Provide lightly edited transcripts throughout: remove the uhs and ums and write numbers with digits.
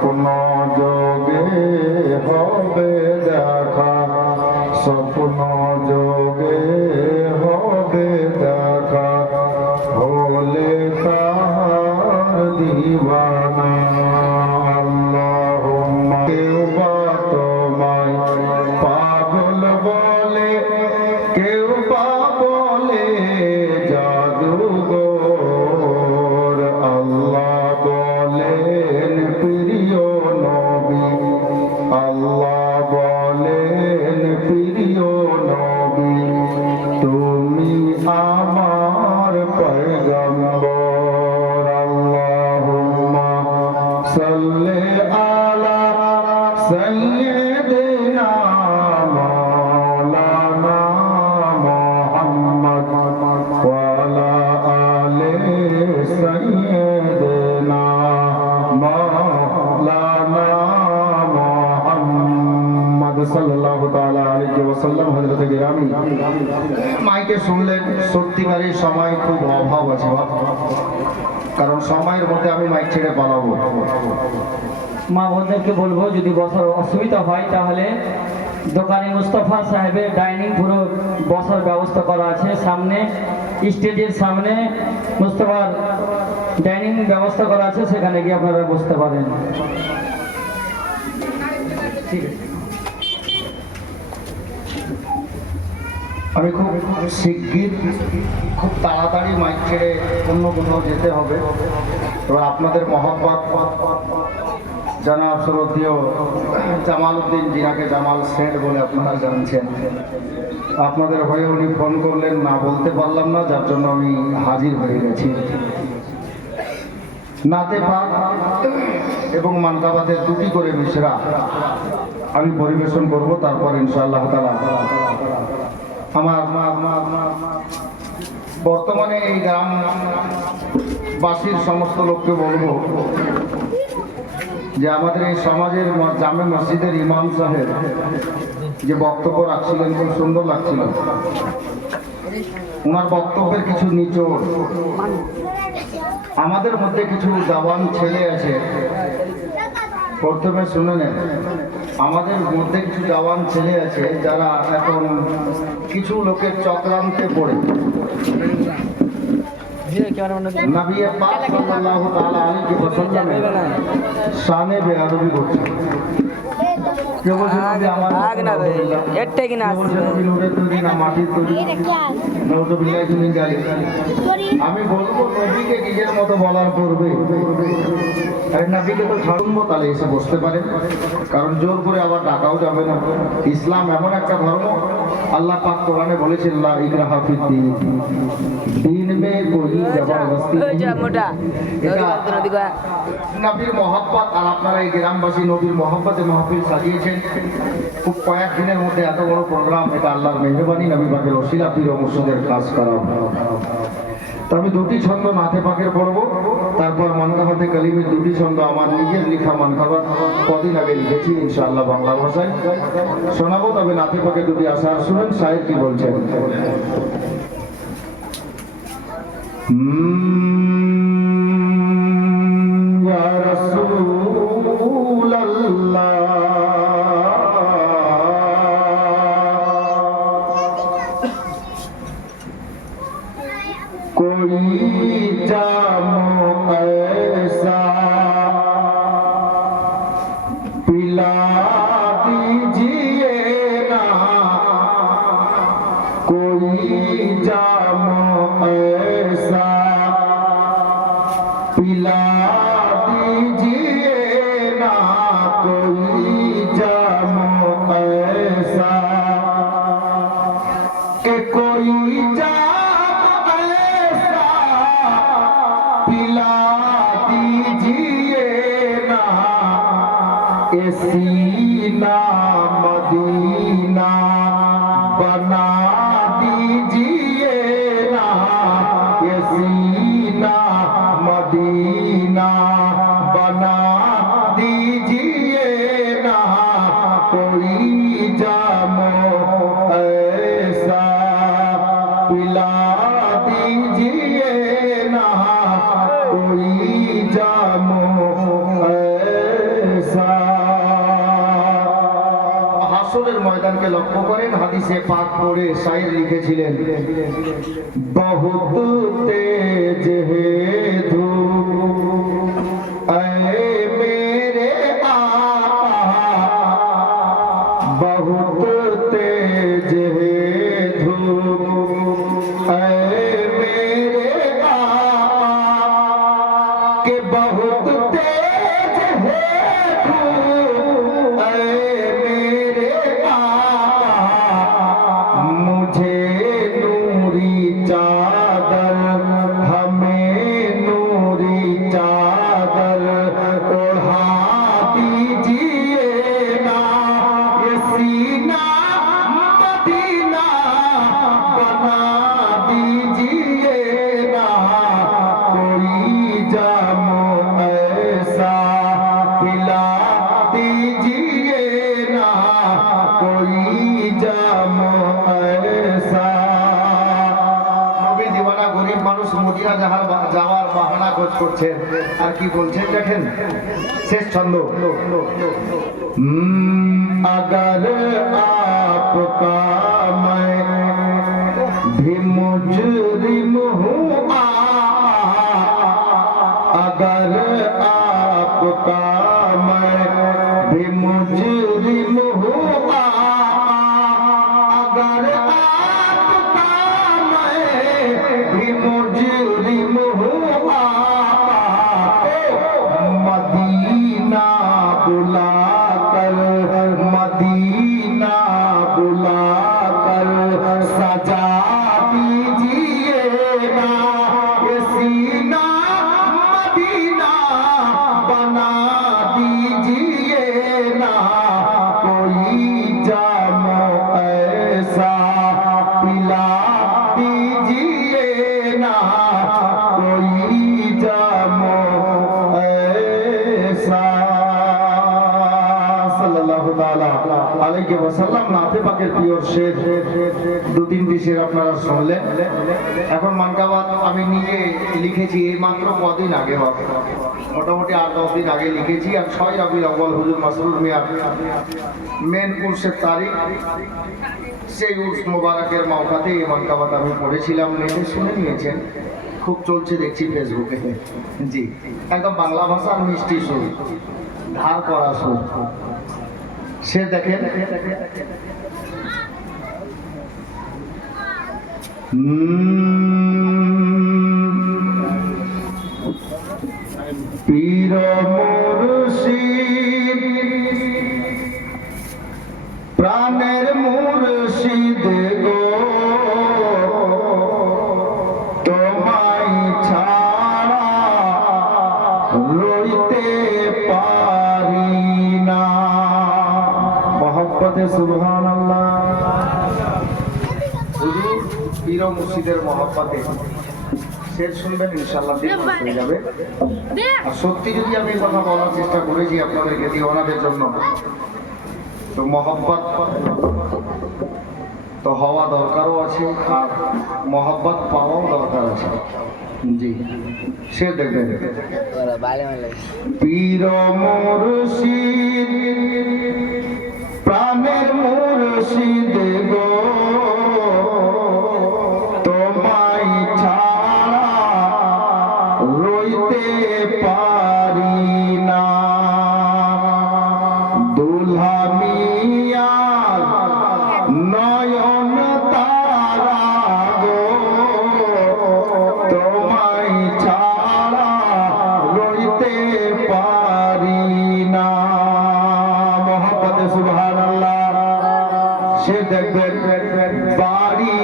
স্বপ্ন যোগে হবে দেখা, স্বপ্ন যোগে হবে দেখা, হলে তাহার দিবানা। আল্লাহুম্মা কেউ বা তোমায় পাগল বলে, কেউ বা বলে জাদুঘর, আল্লাহ বলেন প্রিয় নবী, আল্লাহ বলেন প্রিয় নবী, তুমি আমার পয়গম্বর। আল্লাহুম্মা সাল্লি আলা সাইয়্যিদিনা মাওলানা মুহাম্মদ ওয়া আলা আলি সাইয়্যিদিনা মাওলানা মুহাম্মদ সাল্লাল্লাহু তাআলা আলাইহি ওয়াসাল্লাম। হযরত গিরামি মাইকে শুনলেন, সত্যিকারের সময় খুব অভাব আছে, কারণ সময়ের মধ্যে আমি মাইক ছেড়ে পালাবো। মা বোনদেরকে বলবো যদি বসার অসুবিধা হয় তাহলে দোকানে মুস্তফা সাহেবের ডাইনিং পুরো বসার ব্যবস্থা করা আছে, সামনে স্টেজের সামনে মুস্তফার ডাইনিং ব্যবস্থা করা আছে, সেখানে গিয়ে আপনারা বসতে পারেন। ঠিক আছে, আমি খুব শিগগির, খুব তাড়াতাড়ি মাইক ছেড়ে অন্য কোথাও যেতে হবে। এবার আপনাদের মহব্বত জনাব শ্রদ্ধেয় জামাল উদ্দিন, যিনাকে জামাল সেট বলে আপনারা জানছেন, আপনাদের হয়ে উনি ফোন করলেন, না বলতে পারলাম না, যার জন্য আমি হাজির হয়ে গেছি। নাতে পাক এবং মানকাবাতের দুটি করে মিশরা আমি পরিবেশন করব, তারপর ইনশাআল্লাহ তাআলা আমার বর্তমানে এই গ্রামবাসীর সমস্ত লোককে বলবো যে আমাদের এই সমাজের জামে মসজিদের ইমাম সাহেব যে বক্তব্য রাখছিলেন, খুব সুন্দর লাগছিল। ওনার বক্তব্যের কিছু নিচোড়, আমাদের মধ্যে কিছু জওয়ান ছেলে আছে, প্রথমে শুনে নেন, আমাদের মধ্যে কিছু জওয়ান ছেলে আছে যারা এখন কিছু লোকের চক্রান্তে পড়ে নবী পাক সাল্লাল্লাহু তাআলা আলাইহি ওয়াসাল্লামের শানে বেয়াদবি করছে। কেউ বলছে নবী আমার এটা কি না নবী নূরের তৈরি না মাটির তৈরি, নাউযুবিল্লাহি মিন যালিক। আমি বলবো নবীকে নিজের মতো বলার করবে, আরে নবীকে তো ছাড়বো, তাহলে এসে বসতে পারে, কারণ জোর করে আবার ডাকাও যাবে না। ইসলাম এমন একটা ধর্ম, আল্লাহ পাক কোরআনে বলেছেন লা ইকরাহা ফিদ্দীন, দ্বীন মে কোই জবরদস্তি নেই। এটা নবীর মহব্বত, আর আপনারা এই গ্রামবাসী নবীর মহব্বতে মাহফিল সাজিয়েছেন। খুব কয়েক দিনের মধ্যে এত বড় প্রোগ্রাম, এটা আল্লাহর মেহরবানি, নবী পাকের ওসিলা পীর ও মুর্শিদের কাজ করা। তো আমি দুটি ছন্দ নাতে পাকের পড়ব, তারপর মানকাবাতে কালিমের দুটি ছন্দ আমার নিজের লেখা মানকাবাত কদিন আগে লিখেছি, ইনশাআল্লাহ বাংলা ভাষায় শোনাবো। তবে নাতে পাকে দুটি আশা শুনেন, সাহেব কি বলছেন। ইয়া রাসূলাল্লাহ कोई जामो ऐसा पिला दीजिए ना, कोई जामो ऐसा पिला दीजिए ना, कोई जामो ऐसा कि कोई पिला दीजिए ना, सीना मदीना बना दीजिए ना, सीना मदीना बना दीजिए ना, कोई जामो ऐसा पिला दीजिए ना, कोई जामो ऐसा। হাসরের ময়দানকে লক্ষ্য করেন, হাদিসে পাক পড়ে শায়ের লিখেছিলেন, বহুত তেজ হে ধূপ এ মেরে আকা, बहुत तेज है धूप ऐ मेरे आका के बहुत तेज है धूप ऐ मेरे आका मुझे नूरी चादर हमें नूरी चादर ओढ़ा दीजिए ना, ये सीना मदीना बना दीजिए ना, कोई जाम ऐसा पिला दीजिए ना, कोई जाम ऐसा। নবী দিওয়ানা গরিব মানুষ মদিনা যাওয়ার বাহানা খোঁজ করছেন, আর কি বলছেন দেখেন, শেষ ছন্দ। अगर आपका मैं भी मुजरिम हूँ अगर आपका मैं भी मुजरिम हूँ अगर आपका मैं भी मुजरिम हूँ मदीना बुला कर मदीना बुला कर सजा दीजिए ना, ये सीना मदीना बना दीजिए ना, कोई जाम ऐसा पिला दीजिए ना, कोई जाम ऐसा। সাল্লাল্লাহু তাআলা আলাইহি ওয়াসাল্লাম নাতে পাকের প্রিয় শের, দু তিনটি শের আপনারা শুনলেন। এখন মানকাবাত আমি নিজে লিখেছি এই মাত্র কদিন আগে, হবে মোটামুটি 8-10 দিন আগে লিখেছি। আর 6 রবিউল আউয়াল হুজুর মাসরুর মিয়ার মেন উরসের তারিখ, সেই উর্স মোবারকের মাওকাতে এই মানকাবাত আমি পড়েছিলাম, নেটে শুনে নিয়েছেন, খুব চলছে দেখছি ফেসবুকে। জি, একদম বাংলা ভাষার মিষ্টি সুর, ধার করা সুর। সে দেখেন, পীর মুর্শিদ প্রাণের মুর্শিদ গো, তোমায় ছাড়া রইতে পারি না। মহব্বতে সুবহানাল্লাহ। হুজুর পীর মুর্শিদের মহব্বতে শের শুনবেন, ইনশাআল্লাহ দিন হয়ে যাবে। আর সত্যি যদি আমি কথা বলার চেষ্টা করেছি আপনাদেরকে দিওয়ানাদের জন্য, তো মহব্বত তো হওয়া দরকারও আছে, আর মহব্বত পাওয়াও দরকার আছে। জি, সে দেখবেন, পীর মুর্শিদ প্রাণের মুর্শিদ গো, তোমায় ছাড়া রইতে পারি না। দুলহা মিয়ার নয়ন তারা গো, তোমায় ছাড়া রইতে পারি না। মহব্বতে সুবহানাল্লাহ। সে দেখবেন বাড়ি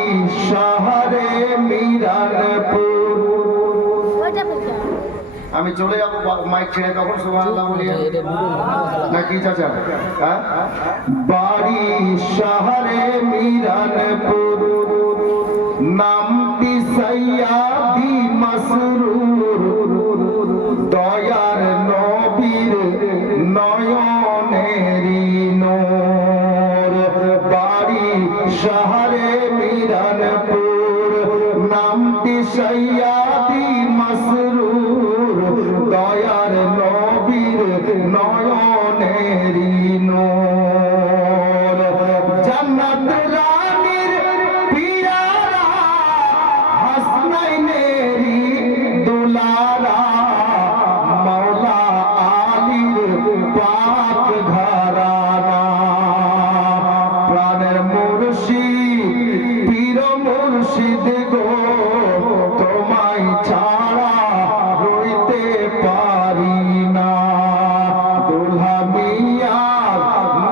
শহরে মিরানপুর। আমি চলে যাবো মাইক ছেড়ে, তখন সুবহানাল্লাহ বলি নাকি চাচা? হ্যাঁ, বাড়ি শহরে মিরানপুর নামটি সৈয়াদি মসরুর, দয়ার নবীর নয়নেরি নূর। বাড়ি শহরে মিরানপুর নামটি সৈয়াদি মসরুর, দয়ার নবীর নয়নেরি নূর। মিয়া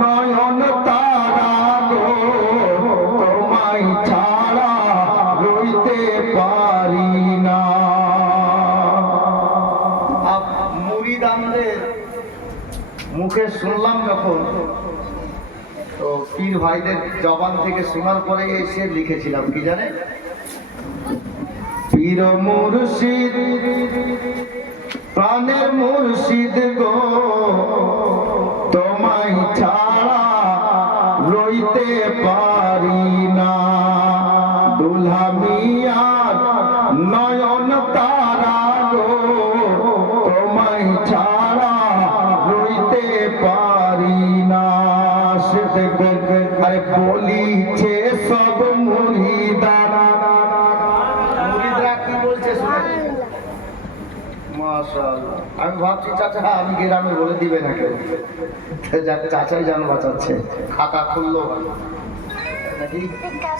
নয়ন তারা গো তোমায় ছাড়া রইতে পারি না। মুরিদানদের মুখে শুনলাম যখন, তো পীর ভাইদের জবান থেকে শোনার পরে এসে লিখেছিলাম কি জানে, পীর মুর্শিদ প্রাণের মুর্শিদ গো তোমায় ছাড়া রইতে পারি না। দুলহা মিয়ার নয়ন তারা গো তোমায় ছাড়া রইতে পারি না। আরে বলিছে সব মুরিদারা, মুরিদরা কি বলছে শুনে, মাশাআল্লাহ। আমি ভাবছি চাচা আমি গ্রামে বলে দিবে না কেউ, চাচাই যেন বাঁচাচ্ছে, খাতা খুললো নাকি।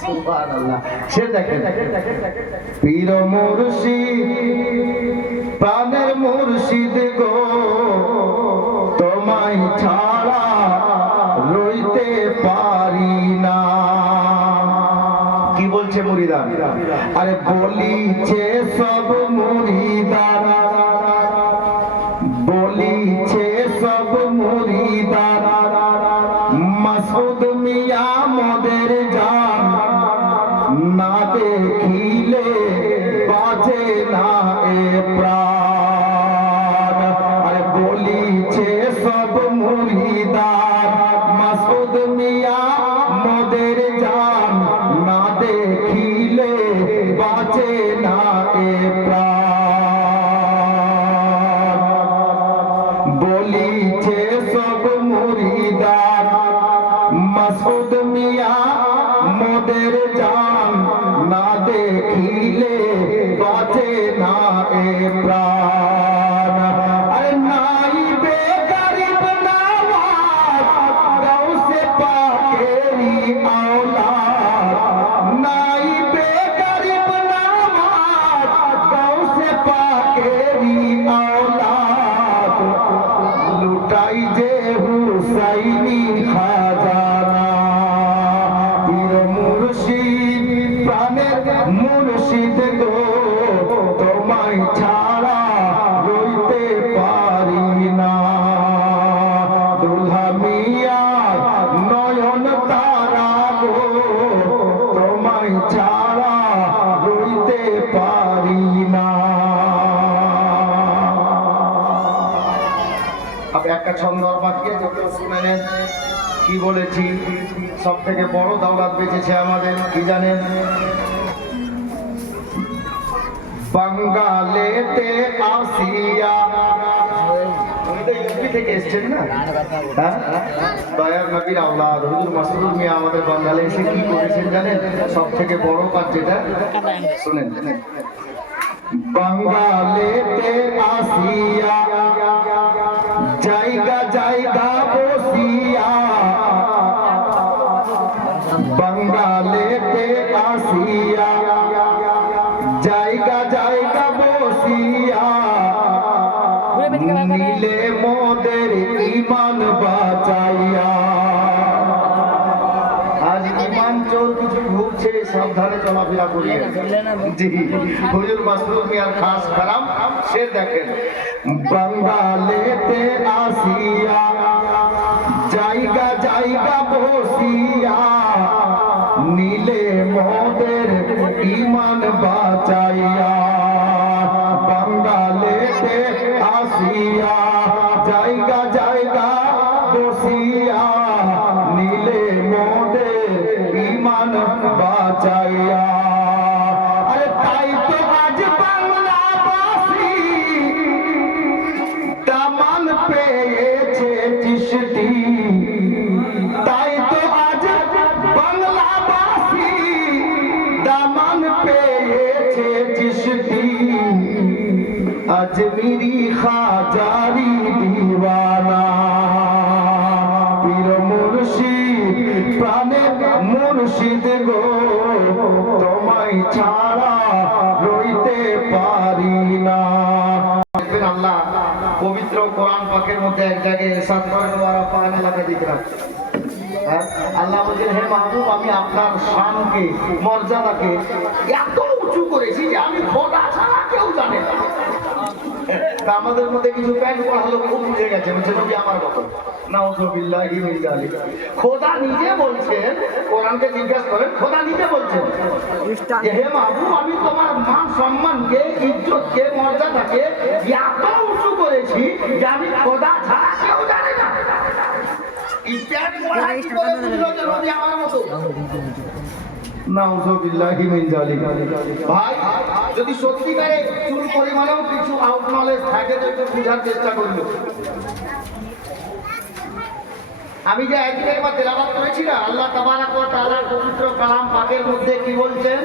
সুবহানাল্লাহ। সে দেখেন পীর মুর্শিদ প্রাণের মুর্শিদ গো তোমায় ছাড়া রইতে পারি না। কি বলছে মুরিদান? আরে বলিছে সব মুরিদান, বলিছে সব মুরিদান মাসুদ মিয়া মোদের জান না দেখিলে বাজে না এ প্রাণ। আরে বলিছে সব মুরিদান মাসুদ মিয়া মোদের জান না দেখিলে বাজে না এ প্রাণ। বলিছে সব মুরিদান মাসুদ মিয়া মোদের জান না দেখিলে বাজে না এ প্রাণ। আরে নাই বে গরিব নওয়াজ গাউসে পাকেরি আওলাদ, নাই বে গরিব নওয়াজ গাউসে পাকেরি আওলাদ, লুটাই যে হুসাইনি খাজানা। পীর মুর্শিদ প্রাণের মুর্শিদ গো তোমায় ছাড়া রইতে পারি না। দুলহা মিয়া নয়ন তারা গো তোমায় ছাড়া রইতে পারি না। আপনি একটা ছন্দ বাকিয়ে যখন শুনে নেন কি বলেছি। সব থেকে বড় দৌলত বেঁচেছে আমাদের কি জানেন, বাঙ্গালেতে আসিয়া। উনি তো ইউপি থেকে এসছেন না, হ্যাঁ দয়ার নবীর আওলাদ হুজুর মাসুদুর মিয়া আমাদের বাঙ্গালে এসে কি করেছেন জানেন? সব থেকে বড় কাজ যেটা শুনেন, বাঙ্গালেতে আসিয়া জায়গা জায়গা বসিয়া, বাঙ্গালেতে আসিয়া জায়গা জায়গা বসিয়া, নীলে মোদের ইমান বাঁচাইয়া। আজ ইমান চোর কিছু ঘুরছে, সাবধানে চলাফেরা করিয়ে। জি হুজুর মাসুদ মিয়ার খাস কালাম সে দেখেন, বাঙ্গালেতে আসিয়া জায়গা জায়গা বসিয়া, নীলে মোদের ইমান বাঁচাইয়া। বাঙ্গালেতে আসিয়া জায়গা জায়গা বসিয়া, নীলে মোদের ইমান বাঁচাইয়া। আরে তাই তো আজ বাংলাবাসী দামান পেয়েছে চিশতি, তাই তো আজ বাংলাবাসী দামান পেয়েছে চিশতি। আজমিরি খাজারি দিওয়ানা, পীর মুর্শিদ প্রাণের মুর্শিদ গো তোমায় ছাড়া রইতে পারি না। আল্লাহ পবিত্র কোরআন পাকের মধ্যে এক জায়গায় ইরশাদ করেন ওয়ারা পানি লাগা দিকরা। হ্যাঁ, আল্লাহ বলেন হে মাহবুব আমি আপনার শানকে মর্যাদাকে এত উঁচু করেছি যে আমি খোদা ছাড়া কেউ জানে না। তা আমাদের মধ্যে কিছু প্যান্ট পড়া লোক খুব বুঝে গেছে বলছে নবী আমার মতো। নাউযুবিল্লাহি মিন যালিক। খোদা নিজে বলছেন, কোরআনকে জিজ্ঞাসা করেন, খোদা নিজে বলছেন যে হে মাহবুব আমি তোমার মান সম্মানকে ইজ্জতকে মর্যাদাকে এত উঁচু করেছি যে আমি খোদা ছাড়া কেউ জানে না। এই প্যান্ট পড়া কি করে বুঝলো যে নবী আমার মতো? নাউযুবিল্লাহি মিন যালিক। ভাই যদি সত্যিকারে চুল পরিমাণেও কিছু আউট নলেজ থাকে তো একটু বোঝার চেষ্টা করবে। আমি যে আয়াত কারিমা তেলাওয়াত করেছি না, আল্লাহ তাবারাক ওয়া তাআলা পবিত্র কালাম পাকের মধ্যে কি বলছেন?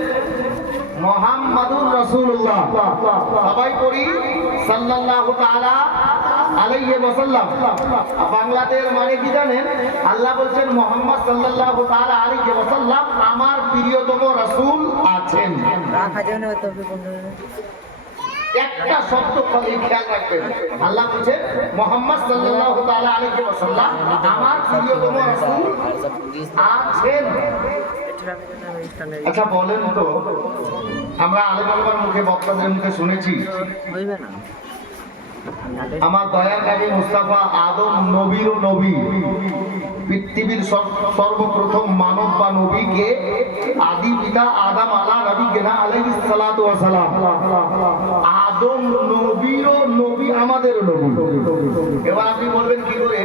মুহাম্মাদুর রাসূলুল্লাহ। সবাই পড়ি সাল্লাল্লাহু তাআলা আলাইহি ওয়াসাল্লাম। বাংলাদেশ মানে কি জানেন? আল্লাহ বলছেন মুহাম্মদ সাল্লাল্লাহু তাআলা আলাইহি ওয়াসাল্লাম আমার প্রিয়তম রাসূল আছেন। একটা শব্দ খালি খেয়াল রাখবেন, আল্লাহ বলছেন মুহাম্মদ সাল্লাল্লাহু তাআলা আলাইহি ওয়াসাল্লাম আমার প্রিয়তম রাসূল আছেন। আচ্ছা বলেন তো, আমরা আলেমার মুখে বক্তাদের মুখে শুনেছি আমার দয়ার নবী মুস্তাফা আদম নবীর নবী, পৃথিবীর সর্বপ্রথম মানব বা নবীকে আদি পিতা আদম আলা নবী কেনা আলাইহিস সালাতু ওয়াস সালাম। আদম নবীর নবী আমাদের নবী। এবার আপনি বলবেন কি করে?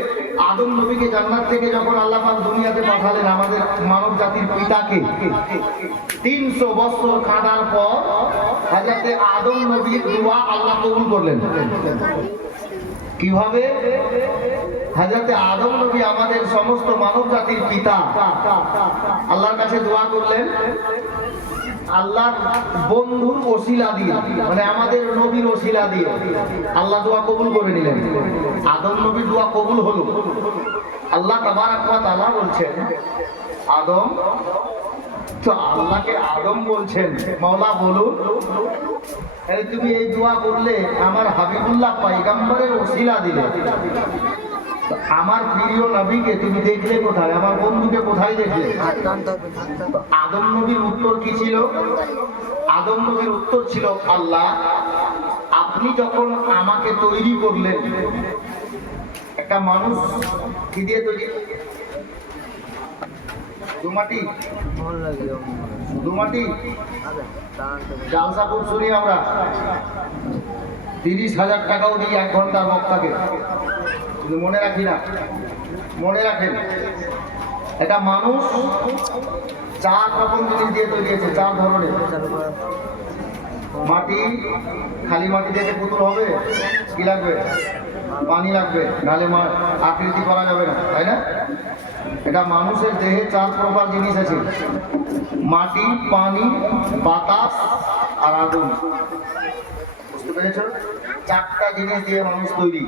আদম নবীকে জান্নাত থেকে যখন আল্লাহ পাক দুনিয়াতে পাঠালেন আমাদের মানব জাতির পিতাকে, 300 বছর কাটার পর হযরতে আদম নবীর দোয়া আল্লাহ কবুল করলেন। কিভাবে? হযরতে আদম নবী আমাদের সমস্ত মানব জাতির পিতা, আল্লাহর কাছে দোয়া করলেন আল্লাহর বন্ধুর ওসিলা দিয়ে, মানে আমাদের নবীর ওসিলা দিয়ে আল্লাহ দোয়া কবুল করে নিলেন। আদম নবীর দোয়া কবুল হলো। আল্লাহ তাবারাক ওয়া তাআলা বলছেন আদম, তো আল্লাহকে আদম বলছেন, মাওলা বলুন তুমি এই দোয়া করলে আমার হাবিবুল্লাহ পয়গম্বরের ওসিলা দিলে, আমার প্রিয় নবীকে তুমি দেখলে কোথায়? আমার বন্ধুকে কোথায় দেখলে? আদম নবীর উত্তর কি ছিল? আদম নবীর উত্তর ছিল আল্লাহ আপনি যখন আমাকে তৈরি করলেন, একটা মানুষ কি দিয়ে তৈরি? দুমাটি, দুমাটি জালসা খুব শুনি আমরা, 30,000 টাকাও দিই 1 ঘন্টার বক্তাকে, কিন্তু মনে রাখি না। মনে রাখেন এটা মানুষ 4 রকম জিনিস দিয়ে তৈরি হয়েছে, 4 ধরনের। মাটি, খালি মাটি দিয়ে পুতুল হবে, কি লাগবে? পানি লাগবে, নাহলে আকৃতি করা যাবে না, তাই না? এটা মানুষের দেহে 4 প্রকার জিনিস আছে, মাটি, পানি, বাতাস আর আগুন। বুঝতে পেরেছ? 4টা জিনিস দিয়ে মানুষ তৈরি।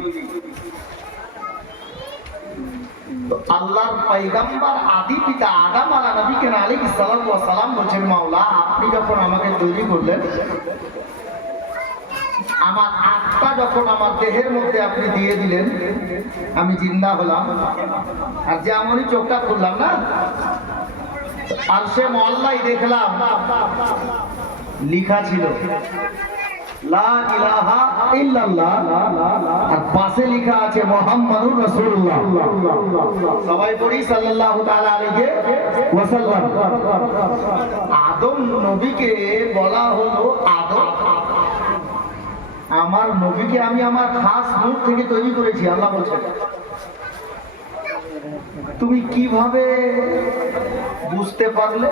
আল্লাহর পয়গম্বর আদি পিতা আদম আলা নবী কেনা আলাইহিস সালাতু ওয়াস সালাম বলেন মাওলা আপনি যখন আমাকে তৈরি করলেন, আমার আত্মা যখন আমার দেহের মধ্যে আপনি দিয়ে দিলেন, আমি জিন্দা হলাম। আর যে আমি চোখটা খুললাম না, আর সে মহল্লায় দেখলাম লিখা ছিল লা ইলাহা ইল্লাল্লাহ, আর পাশে লেখা আছে মুহাম্মাদুর রাসূলুল্লাহ। সবাই পড়ি সাল্লাল্লাহু তাআলা আলাইহি ওয়াসাল্লাম। আদম নবীকে বলা হলো আদম, আমার নবীকে আমি আমার খাস নূর থেকে তৈরি করেছি। আল্লাহ বলছেন তুমি কিভাবে বুঝতে পারলে?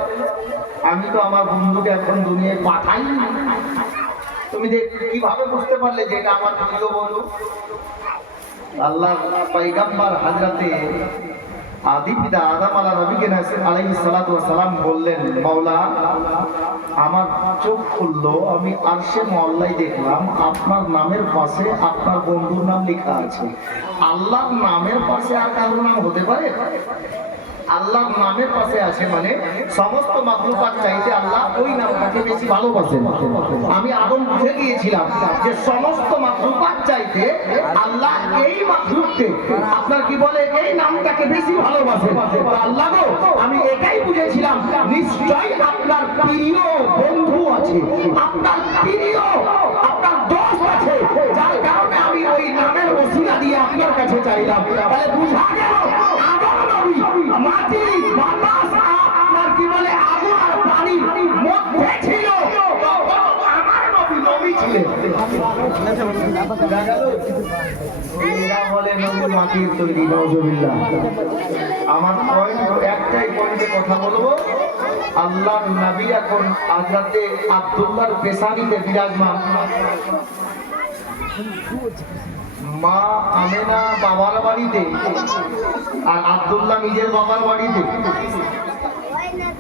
আমি তো আমার বন্ধুকে এখন দুনিয়ায় পাঠাইনি, তুমি কিভাবে বুঝতে পারলে যে এটা আমার প্রিয় বন্ধু? আল্লাহ পয়গম্বর হযরতে আদি পিতা আদম আলাইহিস সালাতু ওয়াস সালাম বললেন মাওলা আমার চোখ খুললো, আমি আরশে মহল্লায় দেখলাম আপনার নামের পাশে আপনার বন্ধুর নাম লেখা আছে। আল্লাহর নামের পাশে আর কারোর নাম হতে পারে? আল্লাহ নামের পাশে আছে মানে সমস্ত মাখলুকাত চাইতে আল্লাহ ওই নামটাকে বেশি ভালোবাসেন। আমি আদম বুঝে গিয়েছিলাম যে সমস্ত মাখলুকাত চাইতে আল্লাহ এই মাখলুককে আপনার কি বলে এই নামটাকে বেশি ভালোবাসেন। আল্লাহ গো, আমি এটাই বুঝেছিলাম নিশ্চয়ই আপনার প্রিয় বন্ধু আছে, আপনার প্রিয় আপনার দোস্ত আছে, যার কারণে আমি ওই নামের ওসিলা দিয়ে আপনার কাছে চাইলাম। তাহলে বুঝা গেল আদম নবী মাটি বাতাস আপনার কি বলে আগুন আর পানির মধ্যে ছিল, আমার নবী নবী ছিলেন। এরা বলে নবী মাটির তৈরি, নাউজুবিল্লাহ। আমার পয়েন্ট একটাই পয়েন্টে কথা বলবো, আল্লাহর নবী এখন হযরতে আব্দুল্লাহর পেশানিতে বিরাজমান। মা আমেনা বাবার বাড়িতে আর আব্দুল্লাহ নিজের বাবার বাড়িতে,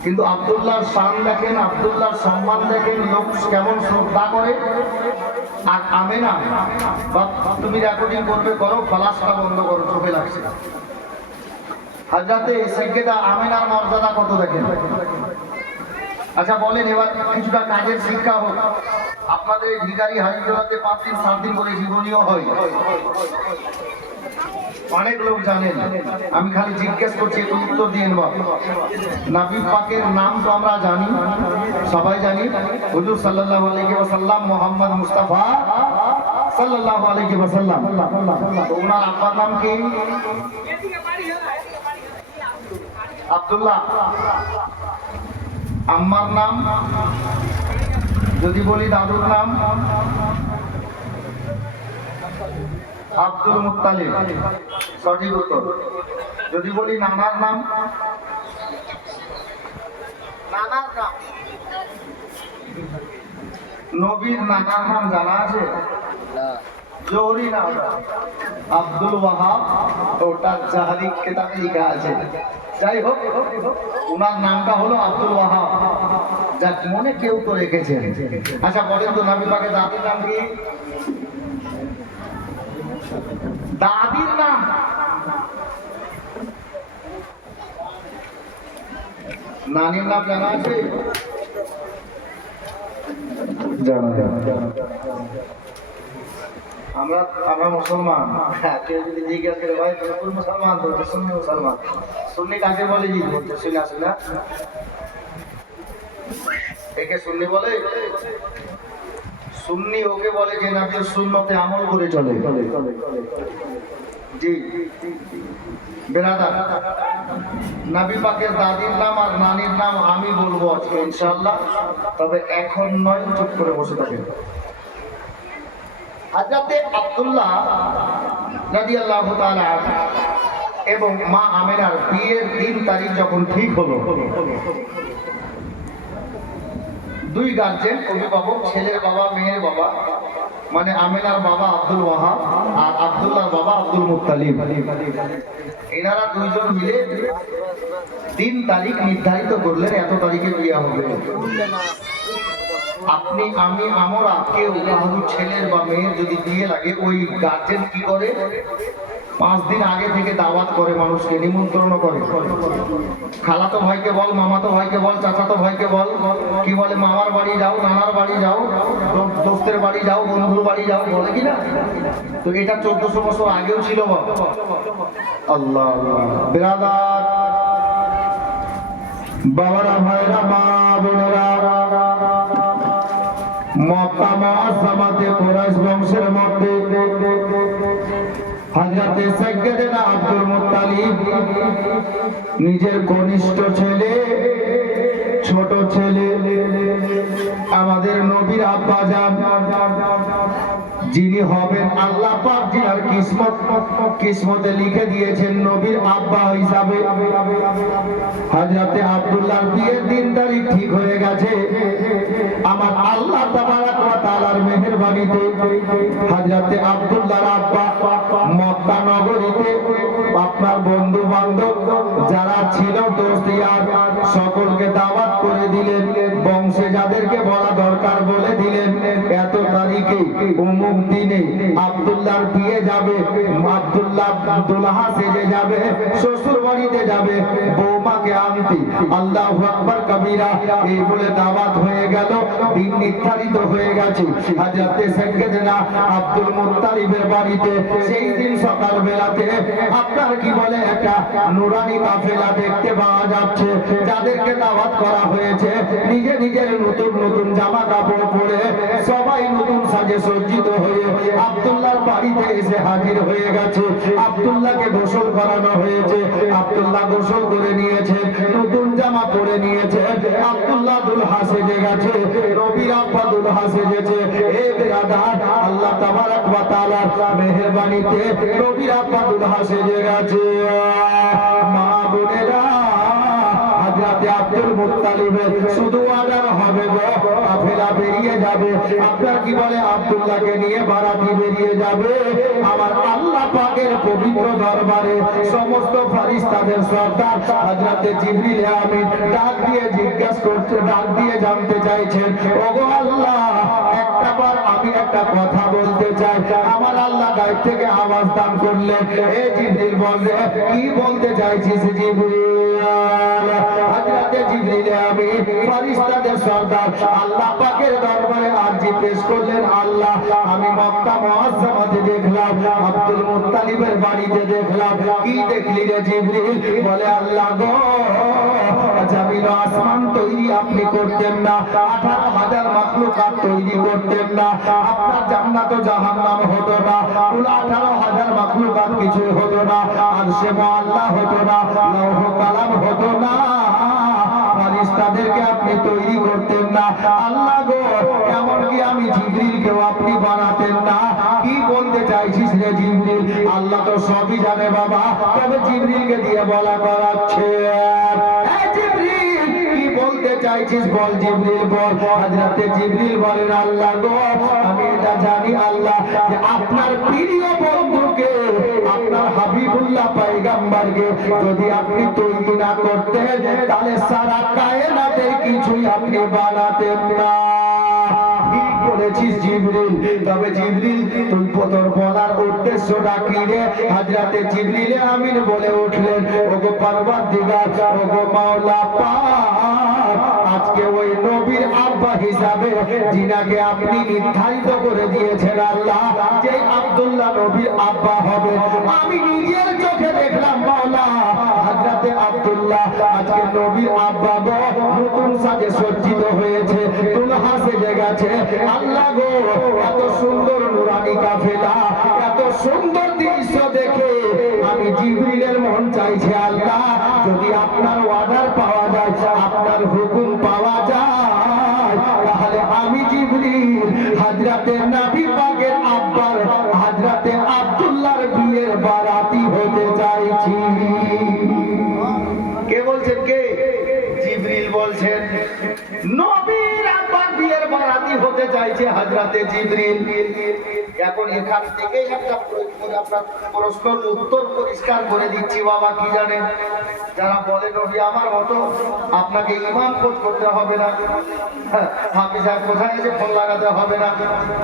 কিন্তু আব্দুল্লাহর শান দেখেন, আব্দুল্লাহর সম্মান দেখেন, লোক কেমন শ্রদ্ধা করে। আর আমেনা, তুমি রেকর্ডিং করবে করো, ফ্লাশটা বন্ধ করো, চোখে লাগছে। হযরতে সাইয়্যিদা আমেনার মর্যাদা কত দেখেন। আচ্ছা বলেন, এবার কিছুটা কাজের শিক্ষা হোক। আপনাদের এই ভিখারি হাজিরাতে 5 দিন 7 দিন করে জীবনীয় হয়, অনেক লোক জানেন। আমি খালি জিজ্ঞেস করছি, একটু উত্তর দিন। নবী পাকের নাম তো আমরা জানি, সবাই জানি, হুজুর সাল্লাল্লাহু আলাইহি ওয়াসাল্লাম, মুহাম্মদ মুস্তাফা সাল্লাল্লাহু আলাইহি ওয়াসাল্লাম। তো ওনার আব্বার নাম কি? আব্দুল্লাহ। আম্মার নাম? যদি বলি দাদুর নাম? আব্দুল মুত্তালিব, সঠিক উত্তর। যদি বলি নানার নাম? নানার নাম, নবীর নানার নাম জানা আছে? জোহরি নাম আব্দুল ওয়াহাব, ওটা জাহারি কিতাবে লেখা আছে। যাই হোক, ওনার নামটা হলো আব্দুল ওয়াহাব, যার মনে কেউ তো রেখেছেন। আচ্ছা বলেন তো, নবী পাকের দাদির নাম কি? দাদির নাম? নানির নাম জানা আছে? আমরা মুসলমান। কেউ যদি জিজ্ঞাসা করে, ভাই তুমি কোন মুসলমান? তো সুন্নি মুসলমান। সুন্নি কাকে বলে? জি বলতে শুনে আসুন না, একে সুন্নি বলে। সুন্নি ওকে বলে যে নাকি সুন্নতে আমল করে চলে। জি বেরাদার, নবী পাকের দাদির নাম আর নানির নাম আমি বলবো আজকে ইনশাআল্লাহ, তবে এখন নয়, চুপ করে বসে থাকেন। হযরতে আব্দুল্লাহ রাদিয়াল্লাহু তাআলা এবং মা আমেনার বিয়ের দিন তারিখ যখন ঠিক হলো, দুই গার্জেন, অভিভাবক, ছেলের বাবা মেয়ের বাবা, মানে আমেনার বাবা আব্দুল ওয়াহাব আর আব্দুল্লাহর বাবা আব্দুল মুত্তালিব, এনারা দুইজন মিলে দিন তারিখ নির্ধারিত করলেন, এত তারিখে বিয়ে হবে। আপনি, আমি, আমরা কেউ কারো ছেলের বা মেয়ের যদি বিয়ে লাগে, ওই গার্জেন কি করে? 5 দিন আগে থেকে দাওয়াত করে, মানুষকে নিমন্ত্রণ করে। খালাতো ভাইকে বল, মামাতো ভাইকে বল, চাচাতো ভাইকে বল, কি বলে, মামার বাড়ি যাও, নানার বাড়ি যাও, দোস্তের বাড়ি যাও, বন্ধুর বাড়ি যাও, বলে কিনা? তো এটা 1400 বছর আগেও ছিল। আল্লাহ বিরাদার, বাবারা, ভাইরা, মা বোনেরা, মক্কা মুআজ্জামাতে কুরাইশ বংশের মধ্যে হযরতে সাইয়্যিদনা আব্দুল মুত্তালিব নিজের কনিষ্ঠ ছেলে, ছোট ছেলে, আমাদের নবীর আব্বা জান, যিনি হবেন আল্লাহ পাক যার কিসমতে লিখে দিয়েছেন নবীর আব্বা হিসাবে, হযরতে আব্দুল্লাহর বিয়ের দিন তারিখ ঠিক হয়ে গেছে। আমার আল্লাহ তাবারাক ওয়া তাআলার মেহেরবানিতে হযরতে আব্দুল্লাহর আব্বা মক্কা নগরীতে আপনার বন্ধু বান্ধব যারা ছিল, দোস্ত ইয়ার, সকলকে দাওয়াত করে দিলেন, বংশে যাদেরকে বলা দরকার বলে দিলেন। এত তারিখ তারিখে অমুক দিনে আব্দুল্লাহর বিয়ে যাবে, আব্দুল্লাহ দুলহা সেজে যাবে, শ্বশুর বাড়িতে যাবে বৌমাকে আনতে। আল্লাহু আকবার কবিরা, এই বলে দাওয়াত হয়ে গেল, দিন নির্ধারিত হয়ে গেছে। হযরতে সাইয়েদনা আব্দুল মুত্তালিবের বাড়িতে সেই দিন সকাল বেলাতে আপনার কি বলে একটা নুরানি কাফেলা দেখতে পাওয়া যাচ্ছে। যাদেরকে দাওয়াত করা হয়েছে নিজে নিজের নতুন নতুন জামা কাপড় পরে সবাই নতুন সাজে সজ্জিত হয়ে আব্দুল্লাহর বাড়িতে এসে হাজির হয়ে গেছে। আব্দুল্লাহকে গোসল করানো হয়েছে, আব্দুল্লাহ গোসল করে নিয়েছে, নতুন জামা পরে নিয়েছে। আব্দুল্লাহ দুলহা সেজে গেছে, নবীর আব্বা দুলহা সেজেছে। এ বিরাদার, আল্লাহ তাবারক ওয়া তাআলার মেহেরবানিতে নবীর আব্বা দুলহা সেজে গেছে। মা বোনেরা, হযরতে আব্দুল মুত্তালিবের শুধু অর্ডার হবে গো, কাফেলা বেরিয়ে যাবে। আপনার কি বলে আব্দুল্লাহকে নিয়ে বারাতি বেরিয়ে যাবে। আমার আল্লাহ পাকের পবিত্র দরবারে সমস্ত ফেরেশতাদের সরদার হযরতে জিবরিল আমিন ডাক দিয়ে জিজ্ঞাসা করছে, ডাক দিয়ে জানতে চাইছেন, ওগো আল্লাহ, একটাবার আমি একটা কথা বলতে চাই। আমার আল্লাহ গায়েব থেকে আওয়াজ দান করলেন, এ জিবরিল বললে, কি বলতে চাইছিস জিবরিল? হযরতে জিবরিল আমিন ফেরেশতাদের সরদার আল্লাহ পাকের দরবারে আরজি পেশ করলেন, আল্লাহ, আমি মক্কা মুআজ্জামাতে দেখলাম, আব্দুল মুত্তালিবের বাড়িতে দেখলাম। কি দেখলি রে জিবরিল? বলে, আল্লাহ গো, জমিন ও আসমান তৈরি আপনি করতেন না, 18,000 মাখলুকাত তৈরি করতেন না, আপনার জান্নাত ও জাহান্নাম হতো না, কুল 18,000 মাখলুকাত কিছু হতো না, আরশে মুআল্লা হতো না, লৌহ কালাম হতো না, ফেরেশতাদেরকে আপনি তৈরি করতেন না। আল্লাহ গো, এমনকি আমি জিবরিলকেও আপনি বানাতেন না। কি বলতে চাইছিস রে জিবরিল? আল্লাহ তো সবই জানে বাবা, তবে জিবরিলকে দিয়ে বলা করাচ্ছে। কি বলতে চাইছিস বল জিবরিল, বল। হযরতে জিবরিল বলেন, আল্লাহ গো, আমি এটা জানি আল্লাহ যে আপনার প্রিয় বন্ধুকে, আপনার হাবিবুল্লাহ পয়গম্বরকে যদি আপনি তৈরি না করতেন তাহলে সারা কায়নাতের কিছুই আপনি বানাতেন না। ঠিক বলেছিস জিবরিল, তবে জিবরিল তুই তোর বলার উদ্দেশ্যটা কি রে? হযরতে জিবরিল আমিন বলে উঠলেন, ওগো পরওয়ারদিগার, ওগো মাওলা পাক, আজকে ওই নবীর আব্বা হিসাবে যিনাকে আপনি নির্ধারিত করে দিয়েছেন আল্লাহ, যে আব্দুল্লাহ নবীর আব্বা হবে, আমি নিজের চোখে দেখলাম মাওলা, হযরতে আব্দুল্লাহ আজকে নবীর আব্বা গো নতুন সাজে সজ্জিত হয়েছে, দুলহা সেজে গেছে। আল্লাহ গো, এত সুন্দর নুরানি কাফেলা, এত সুন্দর দৃশ্য দেখে আমি জিবরিলের মন চাইছে আল্লাহ, যদি আপনার অর্ডার পাওয়া যায়, আপনার হুকুম পাওয়া যায়, তাহলে আমি জিবরিল হযরতে নবী পাকের আব্বার হযরতে আব্দুল্লাহর বিয়ের বারাতি হতে চাইছি। কে বলছেন? কে? জিবরিল বলছেন, নবীর আব্বার বিয়ের বারাতি হতে চাইছে হযরতে জিবরিল। এখন এখান থেকে একটা আপনার প্রশ্নের উত্তর পরিষ্কার করে দিচ্ছি বাবা, কি জানেন? যারা বলে নবী আমার মতো, আপনাকে ইমাম খোঁজ করতে হবে না, হাফিজ সাহেব কোথায় আছে ফোন লাগাতে হবে না।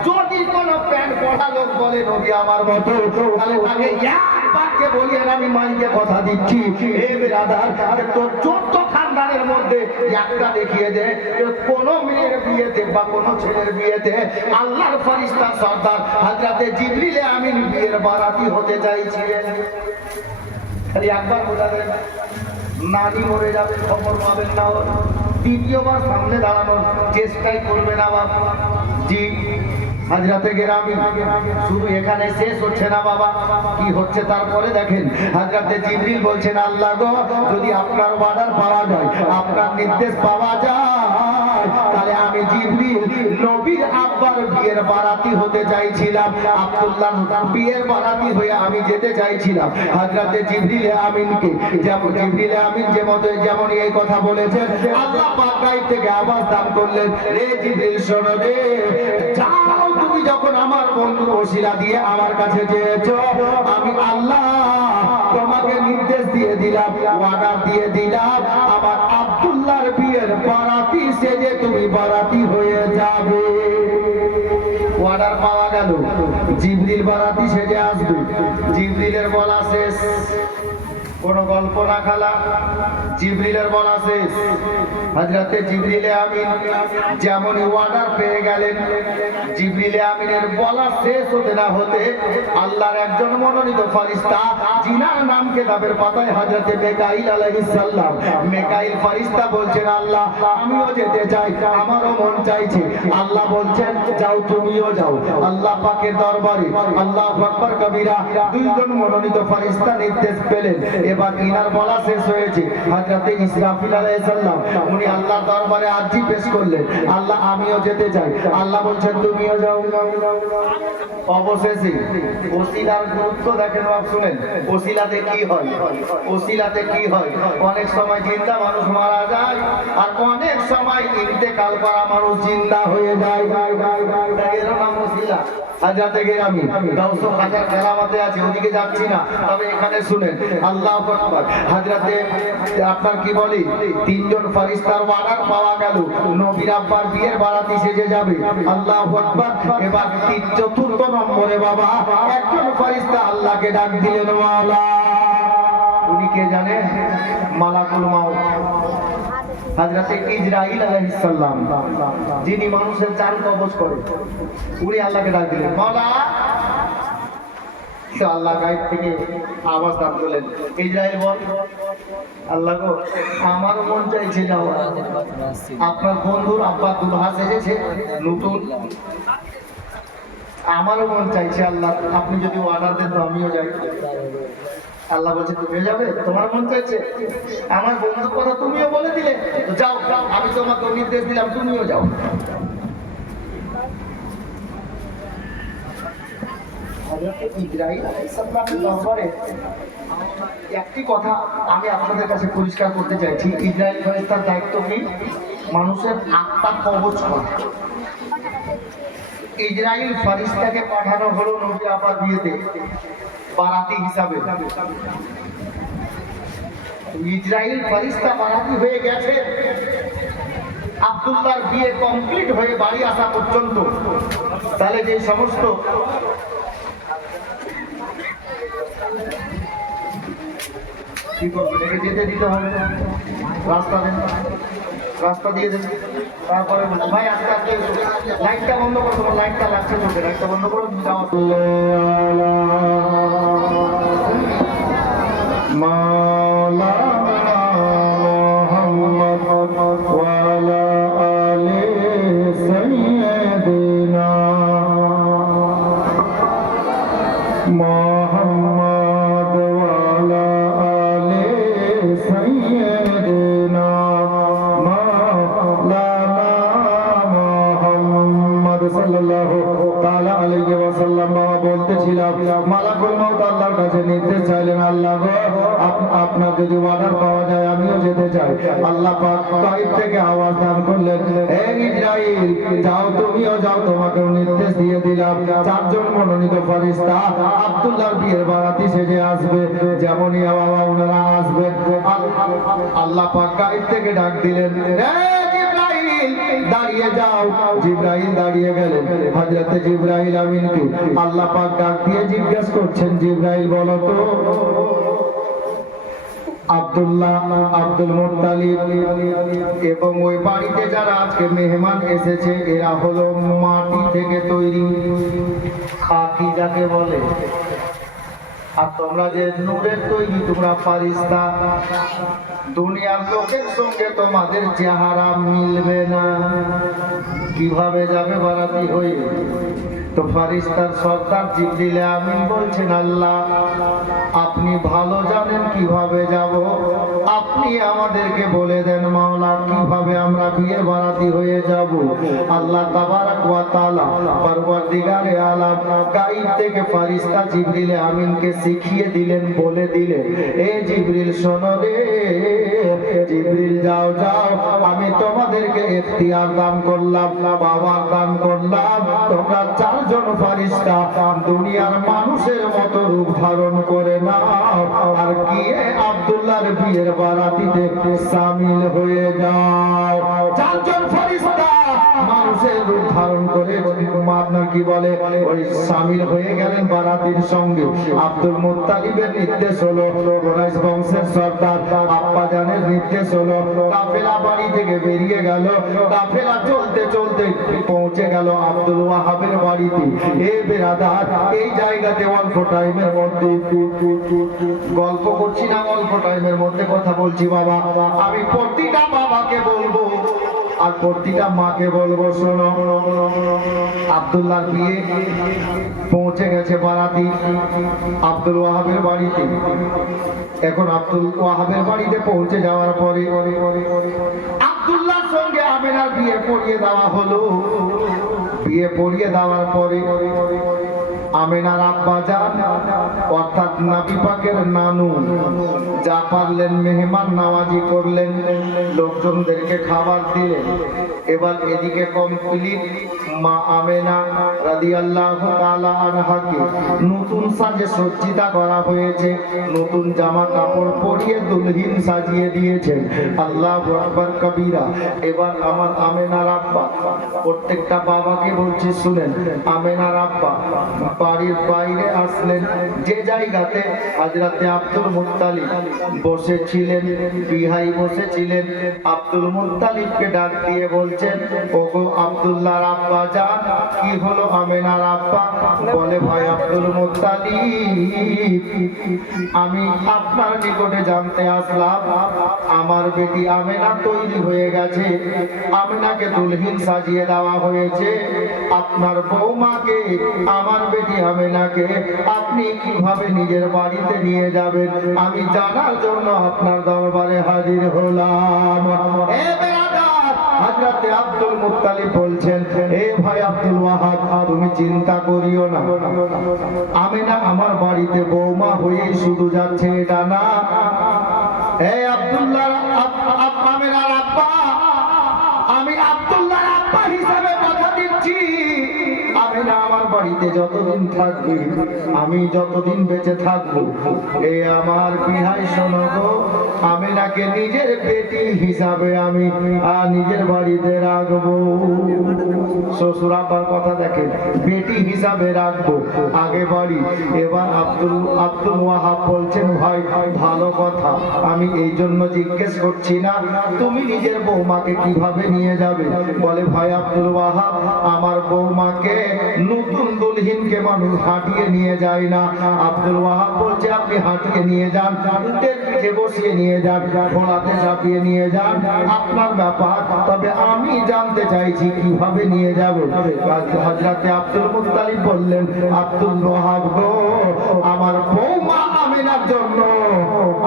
যদি কোনো প্যান্ট পড়া লোক বলে নবী আমার মতো, তাহলে তাকে একবারকে বলি, আর আমি মাইকে কথা দিচ্ছি, এ বেরাদার, তোর 14 খানদানের মধ্যে একটা দেখিয়ে দে কোন মেয়ের বিয়েতে বা কোন ছেলের বিয়েতে আল্লাহর ফেরেশতা সরদার হযরতে জিবরিল আমিন বিয়ের বারাতি হতে চাইছিলেন। খালি একবার বোঝাবেন, নানি মরে যাবে, খবর পাবেন না, দ্বিতীয়বার সামনে দাঁড়ানোর চেষ্টাই করবে না বাবা। জি হযরতে গেরামি, শুধু এখানে শেষ হচ্ছে না বাবা, কি হচ্ছে তারপরে দেখেন। হযরতে জিবরিল বলছেন, আল্লাহ গো, যদি আপনার অর্ডার পাওয়া যায়, আপনার নির্দেশ পাওয়া যায়, তাহলে আমি জিবরিল নবীর আব্বার বিয়ের বারাতি হতে চাইছিলাম, আব্দুল্লাহ বিয়ের বারাতি হয়ে আমি যেতে চাইছিলাম। হযরতে জিবরিল আমিনকে, যেমন জিবরিল আমিন যেমন এই কথা বলেছেন, আল্লাহ পাক গায়েব থেকে আওয়াজ দান করলেন, রে জিবরিল শোনো রে, যাও, তুমি যখন আমার বন্ধুর ওসিলা দিয়ে আমার কাছে চেয়েছো, আমি আল্লাহ তোমাকে নির্দেশ দিয়ে দিলাম, অর্ডার দিয়ে দিলাম, আমার আব্দুল্লাহর বিয়ের বারাতি সেজে তুমি বারাতি হয়ে যাবে। অর্ডার জিবরিল বারাতি সেজে আসবে। জিবরিলের বলা শেষ, কোনো গল্প না খালা, জিবরিলের বলা শেষ। হযরতে জিবরিলে আমিন যেমনই অর্ডার পেয়ে গেলেন, জিবরিলে আমিনের বলা শেষ হতে না হতে আল্লাহর একজন মনোনীত ফেরেশতা, জিনার নাম কিতাবের পাতায় হযরতে মেকাইল আলাইহিস সালাম, মেকাইল ফেরেশতা বলছেন, আল্লাহ আমিও যেতে চাই, আমারও মন চাইছে। আল্লাহ বলছেন, যাও তুমিও যাও। আল্লাহ পাকের দরবারে আল্লাহু আকবার কবিরা দুইজন মনোনীত ফেরেশতা নির্দেশ পেলেন। এবার ইনার বলা শেষ হয়েছে। হযরতে ইসরাফিল আলাইহিস সালাম উনি আল্লাহর দরবারে আরজি পেশ করলেন, আল্লাহ আমিও যেতে চাই। আল্লাহ বলছেন, তুমিও যাও। অবশেষে ওসিলার গুরুত্ব দেখেন, বাপ শুনেন, ওসিলাতে কি হয়, ওসিলাতে কি হয়। অনেক সময় জিন্দা মানুষ মারা যায়, আর অনেক সময় ইন্তেকাল করা মানুষ জিন্দা হয়ে যায়। এর নাম ওসিলা। হযরতে গেরামি দাউসো হাজার কেরামতে আছে, ওদিকে যাচ্ছি না, তবে এখানে শুনেন। আল্লাহু আকবার। হযরতে আপনার কি বলি, তিনজন ফেরেশতার অর্ডার পাওয়া গেল, নবীর আব্বার বিয়ের বারাতি সেজে যাবে। আল্লাহু আকবার। এবার চতুর্থ নম্বরে বাবা একজন ফেরেশতা আল্লাহকে ডাক দিলেন, মাওলা। উনি কে জানে? মালাকুল মাউত, হযরতে ইসরাইল আলাইহিস সালাম, যিনি মানুষের জান কবজ করে। উনি আল্লাহকে ডাক দিলেন, মাওলা। আল্লাহ গায়েব থেকে আওয়াজ দান করলেন, ইসরাইল বল। আল্লাহ গো, আমারও মন চাইছে যাওয়া, আপনার বন্ধুর আব্বা দুলহা সেজেছে নতুন, আমারও মন চাইছে। আল্লাহ আপনি যদি অর্ডার দেন তো আমিও যাই। আল্লাহ বলছে, তুমি যাবে, তোমার মন চাইছে, আমার বন্ধুর কথা তুমিও বলে দিলে, তো যাও, আমি তোমাকে নির্দেশ দিলাম, তুমিও যাও। ইসরাইল আলাইহিস সালামের দরবারে একটি কথা আমি আপনাদের কাছে পরিষ্কার করতে চাইছি। ইসরাইল ফেরেশতার দায়িত্ব কি? মানুষের আত্মা কবজ করা। ইসরাইল ফেরেশতাকে পাঠানো হলো নবী আপার বিয়েতে বারাতি হিসাবে। ইসরাইল ফেরেশতা বারাতি হয়ে গেছে, আব্দুল্লাহর বিয়ে কমপ্লিট হয়ে বাড়ি আসা পর্যন্ত। তাহলে যে সমস্ত কি করবে, এটাকে যেতে দিতে হবে, রাস্তা দেন, রাস্তা দিয়ে দেন। তারপরে ভাই আস্তে আস্তে লাইটটা বন্ধ করো, তোমার লাইটটা লাগছে চোখে, লাইটটা বন্ধ করো। মালাকুল মাউত আল্লাহর কাছে নির্দেশ চাইলেন, আল্লাহ গো, আপনার যদি অর্ডার পাওয়া যায় আমিও যেতে চাই। আল্লাহ পাক গায়েব থেকে আওয়াজ দান করলেন, হে ইসরাইল, যাও তুমিও যাও, তোমাকেও নির্দেশ দিয়ে দিলাম। চারজন মনোনীত ফেরেশতা আব্দুল্লাহর বিয়ের বারাতি সেজে আসবে, যেমনই বাবা ওনারা আসবে। আল্লাহ পাক গায়েব থেকে ডাক দিলেন, দাঁড়িয়ে যাও। জিবরাইল দাঁড়িয়ে গেলেন। হযরতে জিবরাইল আমিনকে আল্লাহ পাক ডাক দিয়ে জিজ্ঞেস করছেন, জিবরাইল বলো তো, আব্দুল্লাহ, আব্দুল মুত্তালিব এবং ওই বাড়িতে যারা আজকে মেহমান এসেছে এরা হলো মাটি থেকে তৈরি, খাকি যাকে বলে, আর তোমরা যে নূরের তৈরি, তোমরা ফারিস্তা। দুনিয়ার লোকের সঙ্গে তোমাদের চেহারা মিলবে না, কিভাবে যাবে বারাতি হয়ে? তো ফারিস্তার সর্দার জিবরিল আমিন বলছেন, আল্লাহ আপনি ভালো জানেন কিভাবে যাব, আপনি আমাদেরকে বলে দেন মাওলা, কিভাবে আমরা বিয়ের বারাতি হয়ে যাব। আল্লাহ তাবারাক ওয়া তাআলা পরওয়ারদিগারে আলাম গায়েব থেকে ফারিস্তা জিবরিল আমিনকে শিখিয়ে দিলেন, বলে দিলেন, এ জিবরিল শোনো রে, জিবরিল যাও যাও, আমি তোমাদেরকে ইখতিয়ার দান করলাম, পাওয়ার দান করলাম, তোমরা চারজন ফারিস্তা দুনিয়ার মানুষের মতো রূপ ধারণ করে নাও, আর গিয়ে আব্দুল্লাহর বিয়ের বারাতিতে শামিল হয়ে যাও। চারজন ফারিস্তা মানুষের রূপ ধারণ করে আপনার কি বলে ওই শামিল হয়ে গেলেন বারাতির সঙ্গে। আব্দুল মুত্তালিবের নির্দেশ হলো, কুরাইশ বংশের সর্দার আব্বাজানের নির্দেশ হলো, কাফেলা বাড়ি থেকে বেরিয়ে গেল। কাফেলা চলতে চলতে পৌঁছে গেল আব্দুল ওয়াহাবের বাড়িতে। এ বেরাদার, এই জায়গাতে অল্প টাইমের মধ্যে গল্প করছি না, অল্প টাইমের মধ্যে কথা বলছি বাবা। আমি প্রতিটা বাবাকে বলবো আর প্রতিটা মাকে বলবো, শোনো, আব্দুল্লাহর বিয়ে পৌঁছে গেছে বারাতি আব্দুল ওয়াহাবের বাড়িতে। এখন আব্দুল ওয়াহাবের বাড়িতে পৌঁছে যাওয়ার পরে আব্দুল্লাহর সঙ্গে আমেনার বিয়ে পড়িয়ে দেওয়া হলো। বিয়ে পড়িয়ে দেওয়ার পরে আমেনার আব্বা যান অর্থাৎ নবী পাকের নানু যা পারলেন মেহমান নওয়াজি করলেন, লোকজনদেরকে খাবার দিলেন। এবার এদিকে কমপ্লিট মা আমেনা রাদিয়াল্লাহু তাআলা আনহাকে নতুন সাজে সজ্জিতা করা হয়েছে, নতুন জামা কাপড় পরিয়ে দুলহিন সাজিয়ে দিয়েছেন। আল্লাহু আকবার কবীরা। এবার আমার আমেনার আব্বা, প্রত্যেকটা বাবাকে বলছি শুনেন, আমেনার আব্বা বাড়ির বাইরে আসলেন, যে জায়গাতে হযরতে আব্দুল মুত্তালিব বসেছিলেন, বিহাই বসেছিলেন। আব্দুল মুত্তালিবকে ডাক দিয়ে বলছেন, ওগো আব্দুল্লাহর আব্বা যান, কি হলো আমেনার আব্বা? বলে, ভাই আব্দুল মুত্তালিব, আমি আপনার নিকটে জানতে আসলাম আমার বেটি আমেনা তৈরি হয়ে গেছে, আমেনাকে দুলহিন সাজিয়ে দেওয়া হয়েছে। আপনার বৌমাকে, আমার বেটি আমেনাকে আপনি কিভাবে নিজের বাড়িতে নিয়ে যাবেন, আমি জানার জন্য আপনার দরবারে হাজির হলাম। এ বেরাদার, হযরতে আব্দুল মুত্তালিব বলছেন, এ ভাই আব্দুল ওয়াহাব, তুমি চিন্তা করিও না, আমেনা আমার বাড়িতে বৌমা হয়ে শুধু যাচ্ছে এটা না। হে আব্দুল্লাহ, আমেনার আব্বা, আমি আব্দুল্লাহর আব্বা হিসাবে কথা দিচ্ছি, আমেনা আমার বাড়িতে যতদিন থাকবে, আমি যতদিন বেঁচে থাকবো, এ আমার বিহাই শোনো গো, আমেনাকে নিজের বেটি হিসাবে আমি নিজের বাড়িতে রাখবো। শ্বশুর আব্বার কথা দেখেন, বেটি হিসাবে রাখবো আগে বাড়ি। এবার আব্দুল ওয়াহাব বলছেন, ভাই ভালো কথা, আমি এই জন্য জিজ্ঞেস করছি না তুমি নিজের বৌমাকে কিভাবে নিয়ে যাবে। বলে, ভাই আব্দুল ওয়াহাব, আমার বৌমাকে নতুন দুলহিনকে মানুষ হাঁটিয়ে নিয়ে যায় না। আব্দুল ওয়াহাব বলছে, আপনি হাঁটিয়ে নিয়ে যান, পিঠে বসিয়ে নিয়ে যান, ঘোড়াতে চাপিয়ে নিয়ে যান, আপনার ব্যাপার, তবে আমি জানতে চাইছি কিভাবে নিয়ে যাবে। হযরতে আব্দুল মুত্তালিব বললেন, আব্দুল ওয়াহাব গো, আমার বৌমা আমেনার জন্য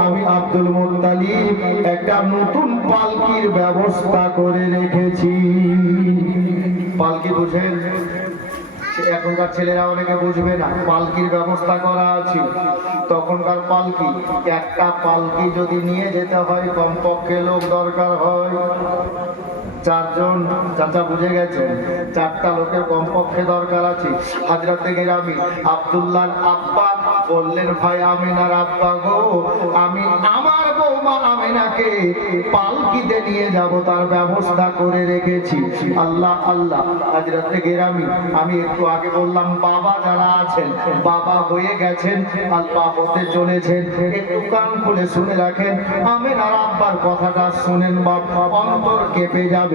আমি আব্দুল মুত্তালিব একটা নতুন পালকির ব্যবস্থা করে রেখেছি। পালকি বুঝেন? এখনকার ছেলেরা অনেকে বুঝবে না, পালকির ব্যবস্থা করা আছে। তখনকার পালকি, একটা পালকি যদি নিয়ে যেতে হয় কমপক্ষে লোক দরকার হয় চারজন। চাচা বুঝে গেছেন, চারটা লোকের কমপক্ষে দরকার আছে। হযরতে গেরামি আব্দুল্লাহর আব্বা বললেন, ভাই আমিনার আব্বা গো, আমি আমার বৌমা আমিনাকে পালকিতে নিয়ে যাব, তার ব্যবস্থা করে রেখেছি। আল্লাহ আল্লাহ। হযরতে গেরামি, আমি একটু আগে বললাম বাবা যারা আছেন, বাবা হয়ে গেছেন, আল্লাহ হতে চলেছেন, একটু কান খুলে শুনে রাখেন, আমিনার আব্বার কথাটা শুনেন, বাবা অন্তর কেঁপে যাবে।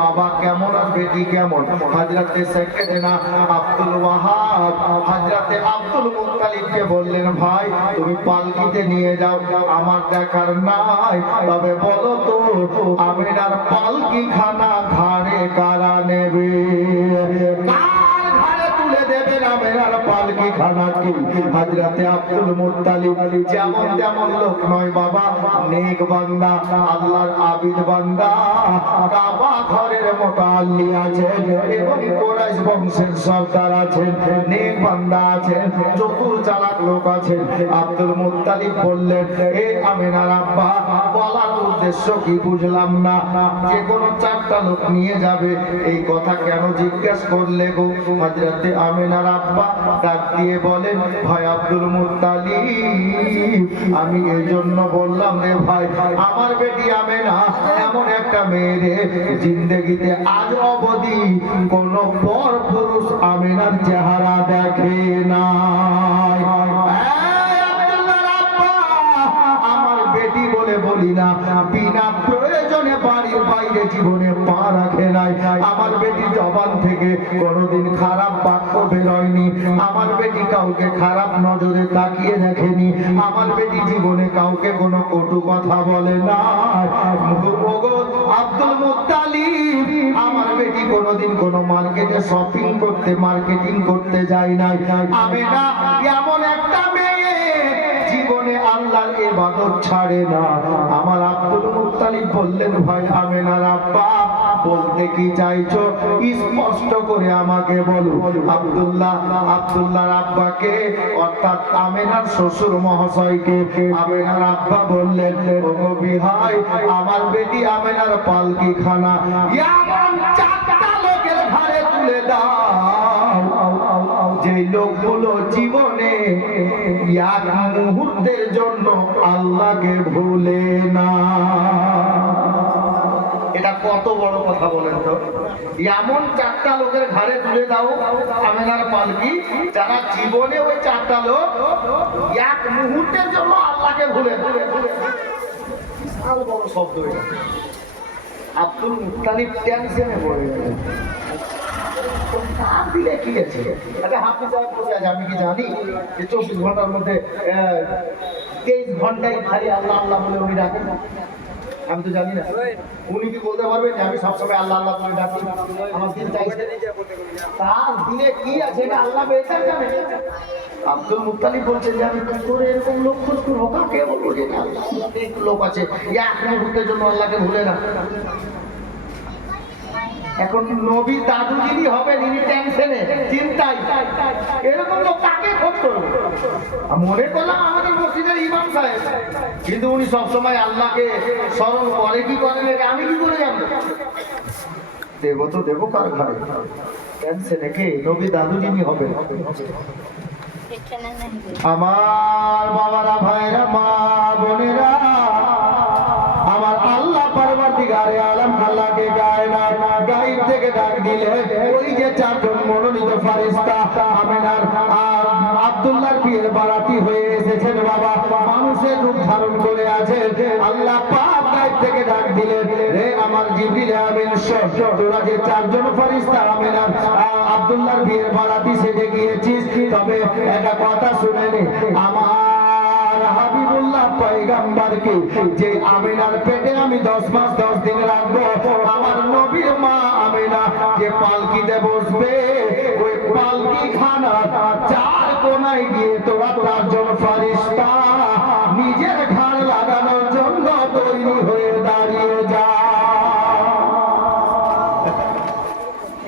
বাবা কেমন আর বেটি কেমন। হযরতে সাইয়েদনা আব্দুল ওয়াহাব হযরতে আব্দুল মুত্তালিবকে বললেন, ভাই তুমি পালকিতে নিয়ে যাও, আমার দেখার নাই, তবে বলো তো আমিনার পালকি খানা ঘাড়ে কারা নেবে? কার ঘাড়ে তুলে দেবেন আমিনার পালকি খানা? কি হযরতে আব্দুল মুত্তালিব যেমন তেমন লোক নয় বাবা, নেক বান্দা, আল্লাহর আবিদ বান্দা, কাবা ঘরের মতো আল্লি আছেন এবং কুরাইশ বংশের সর্দার আছেন, নেক বান্দা আছেন, চতুর চালাক লোক আছেন। আব্দুল মুত্তালিব বললেন, এ আমিনার আব্বা, বলার উদ্দেশ্য কি বুঝলাম না, যে কোনো চারটা লোক নিয়ে যাবে, এই কথা কেন জিজ্ঞেস করলে গো? হযরতে আমিনার আব্বা ডাক দিয়ে বলেন, ভাই আব্দুল মুত্তালিব, আমি এই জন্য বললাম রে ভাই, আমার বেটি আমেনা এমন একটা মেয়ে রে, জিন্দেগিতে আজ অবধি কোন পর পুরুষ আমেনার চেহারা দেখে না। আমার বেটি বলে বলি না, বিনা প্রয়োজনে বাড়ির বাইরে জীবনে পা রাখে নাই। আমার বেটি জবান থেকে কোনোদিন খারাপ বাক্য বেরোয়নি। আমার বেটি কাউকে খারাপ নজরে তাকিয়ে দেখেনি। আমার বেটি জীবনে কাউকে কোনো কটু কথা বলে না। আব্দুল মুত্তালিব, আমার বেটি কোনোদিন কোনো মার্কেটে শপিং করতে, মার্কেটিং করতে যায় নাই। আমেনা এমন একটা মেয়ে জীবনে আল্লাহর ইবাদত ছাড়ে না। আমার আব্দুল মুত্তালিব বললেন, ভাই আমেনার আব্বা, বলতে কি চাইছো স্পষ্ট করে আমাকে বলো। আব্দুল্লাহর আব্বাকে, অর্থাৎ আমেনার শ্বশুর মহাশয়কে আমেনার আব্বা বললেন, ওগো বিহাই, আমার বেটি আমেনার পালকি খানা এমন চারটা লোকের ঘাড়ে তুলে দাও, যে লোকগুলো জীবনে এক মুহূর্তের জন্য আল্লাহকে ভুলে না। এটা কত বড় কথা বলেন তো? এমন চারটা লোকের ঘাড়ে তুলে দাও আমেনার পালকি, যারা জীবনে ওই চারটা লোক এক মুহূর্তের জন্য আল্লাহকে ভুলে না। বিশাল বড় শব্দ এটা। আব্দুল মুত্তালিব টেনশনে পড়ে গেলেন। দিলে কি আছে? হাফিজ সাহেব বসে আছে, আমি কি জানি যে 24 ঘন্টার মধ্যে 23 ঘন্টায় খালি আল্লাহ আল্লাহ বলে উনি ডাকেন? আমি তো জানি না। উনি কি বলতে পারবেন যে আমি সবসময় আল্লাহ আল্লাহ বলে ডাকি, আমার দিন চাইছে? তার দিলে কি আছে এটা আল্লাহ বেচার জানে। আব্দুল মুত্তালিব বলছেন যে আমি কি করে এরকম লোক খোঁজ করবো? কাকে বলবো যে আল্লাহ লোক আছে এক মুহূর্তের জন্য আল্লাহকে ভুলে না। এখন নবী দাদু যিনি হবেন, ইনি টেনশনে, চিন্তায়, এরকম লোক কাকে খোঁজ করবো? মনে করলাম আমাদের মসজিদের ইমাম সাহেব, কিন্তু উনি সবসময় আল্লাহকে স্মরণ করে কি করেন আমি কি করে জানবো? দেবো তো দেবো কার ঘরে? টেনশনে কে? নবী দাদু যিনি হবেন। আমার বাবারা, ভাইরা, মা বোনেরা, আমার আল্লাহ পরবর্তীকারে আলম আল্লাহকে গায়েব থেকে ডাক দিলে ওই যে চারজন মনোনীত ফেরেশতা আমেনার আব্দুল্লাহর বিয়ের বারাতি হয়ে এসেছেন। বাবা মানুষের রূপ ধারণ করে আছেন। আল্লাহ পাক গায়েব থেকে ডাক দিলেন, রে আমার জিবরিল আমিন, তোরা যে চারজন ফেরেশতা আমেনার আব্দুল্লাহর বিয়ের বারাতি সেজে গিয়েছিস, তবে একটা কথা শুনে নে, আমার হাবিবুল্লাহ পয়গম্বরকে যে আমিনার পেটে আমি 10 মাস 10 দিন রাখবো, আমার নবীর মা আমিনা যে পালকিতে বসবে, ওই পালকি খানা চার কোনায় গিয়ে তোরা চারজন ফেরেশতা নিজের ঘাড় লাগানোর জন্য তৈরি হয়ে দাঁড়িয়ে যা।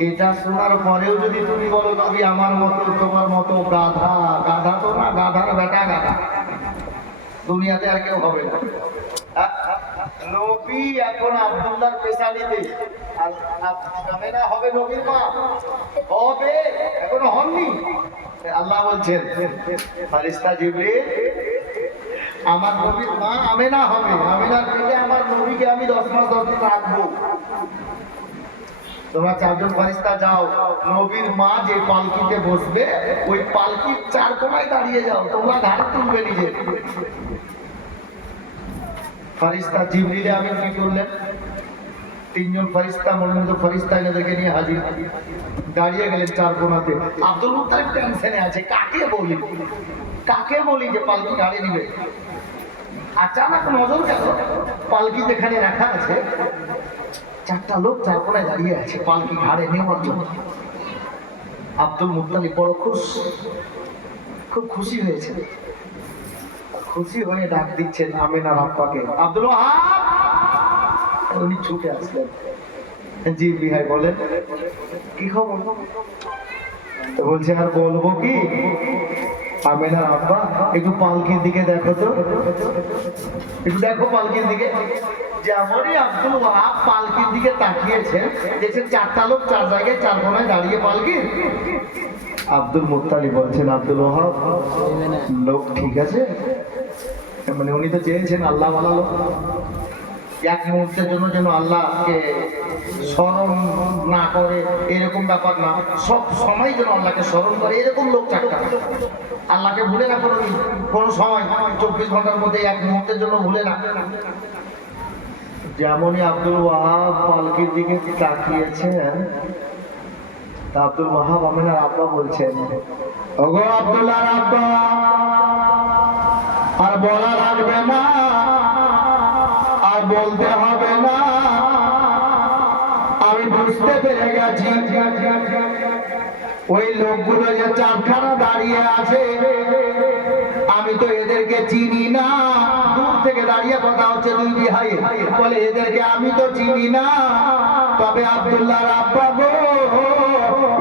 এটা শোনার পরেও যদি তুমি বলো নবী আমার মতো, তোমার মতো গাধা, গাধা তো না, গাধার বেটা গাধা, দুনিয়াতে আর কেউ হবে না। নবী এখন আব্দুল্লাহর পেশানিতে, আর আমেনা হবে নবীর মা, হবে, এখনো হননি। আল্লাহ বলছেন, ফেরেশতা জিবরিল আমার নবীর মা আমেনা হবে, আমেনার পেটে আমার নবীকে আমি 10 মাস 10 দিন রাখবো। তোমরা চারজন ফেরেশতা যাও, নবীর মা যে পালকিতে বসবে ওই পালকির চার কোনায় দাঁড়িয়ে যাও, তোমরা ঘাড়ে তুলবে নিজে। ফেরেশতা জিবরিল আমিন কি করলেন? 3 জন ফেরেশতা মনোনীত ফেরেশতা এদেরকে নিয়ে হাজির, দাঁড়িয়ে গেলেন চার কোনাতে। আব্দুল মুত্তালিব টেনশনে আছে, কাকে বলি, কাকে বলি যে পালকি ঘাড়ে নিবে? আচানক নজর গেল পালকি যেখানে রাখা আছে, চারটা লোক চার কোনায় দাঁড়িয়ে আছে পালকি ঘাড়ে নেওয়ার জন্য। আব্দুল মুত্তালিব বড় খুব খুশি হয়েছে। খুশি হয়ে ডাক দিচ্ছেন আমেনার আব্বাকে, আব্দুল ওয়াহাব। উনি ছুটে আসলেন, জি বিহাই বলেন, কি খবর? বলছে আর বলবো কি, আমেনার আব্বা একটু পালকির দিকে দেখো তো, একটু দেখো পালকির দিকে। যেমনই আব্দুল ওয়াহাব পালকির দিকে তাকিয়েছেন, দেখছেন চারটা লোক চার জায়গায় চার কোনায় দাঁড়িয়ে পালকির। আব্দুল মুত্তালিব বলছেন, আব্দুল ওয়াহাব লোক ঠিক আছে, মানে উনি তো চেয়েছেন আল্লাহ ভালো লোক, এক মুহূর্তের জন্য যেন আল্লাহকে স্মরণ না করে এরকম ব্যাপার না, সব সময় যেন আল্লাহকে স্মরণ করে এরকম লোক চারটা, আল্লাহকে ভুলে না কোনো সময়, 24 ঘন্টার মধ্যে এক মুহূর্তের জন্য ভুলে না। যেমনই আব্দুল ওয়াহাব পালকির দিকে তাকিয়েছেন, তা আব্দুল ওয়াহাব আমিনার আব্বা বলছেন, ওগো আব্দুল্লাহর আব্বা, আর বলা লাগবে না, আর বলতে হবে না, আমি বুঝতে পেরে গেছি ওই লোকগুলো যে চারখানা দাঁড়িয়ে আছে আমি তো এদেরকে চিনি না। দূর থেকে দাঁড়িয়ে কথা হচ্ছে দুই ভাই, বলে এদেরকে আমি তো চিনি না, তবে আব্দুল্লাহর আব্বা গো,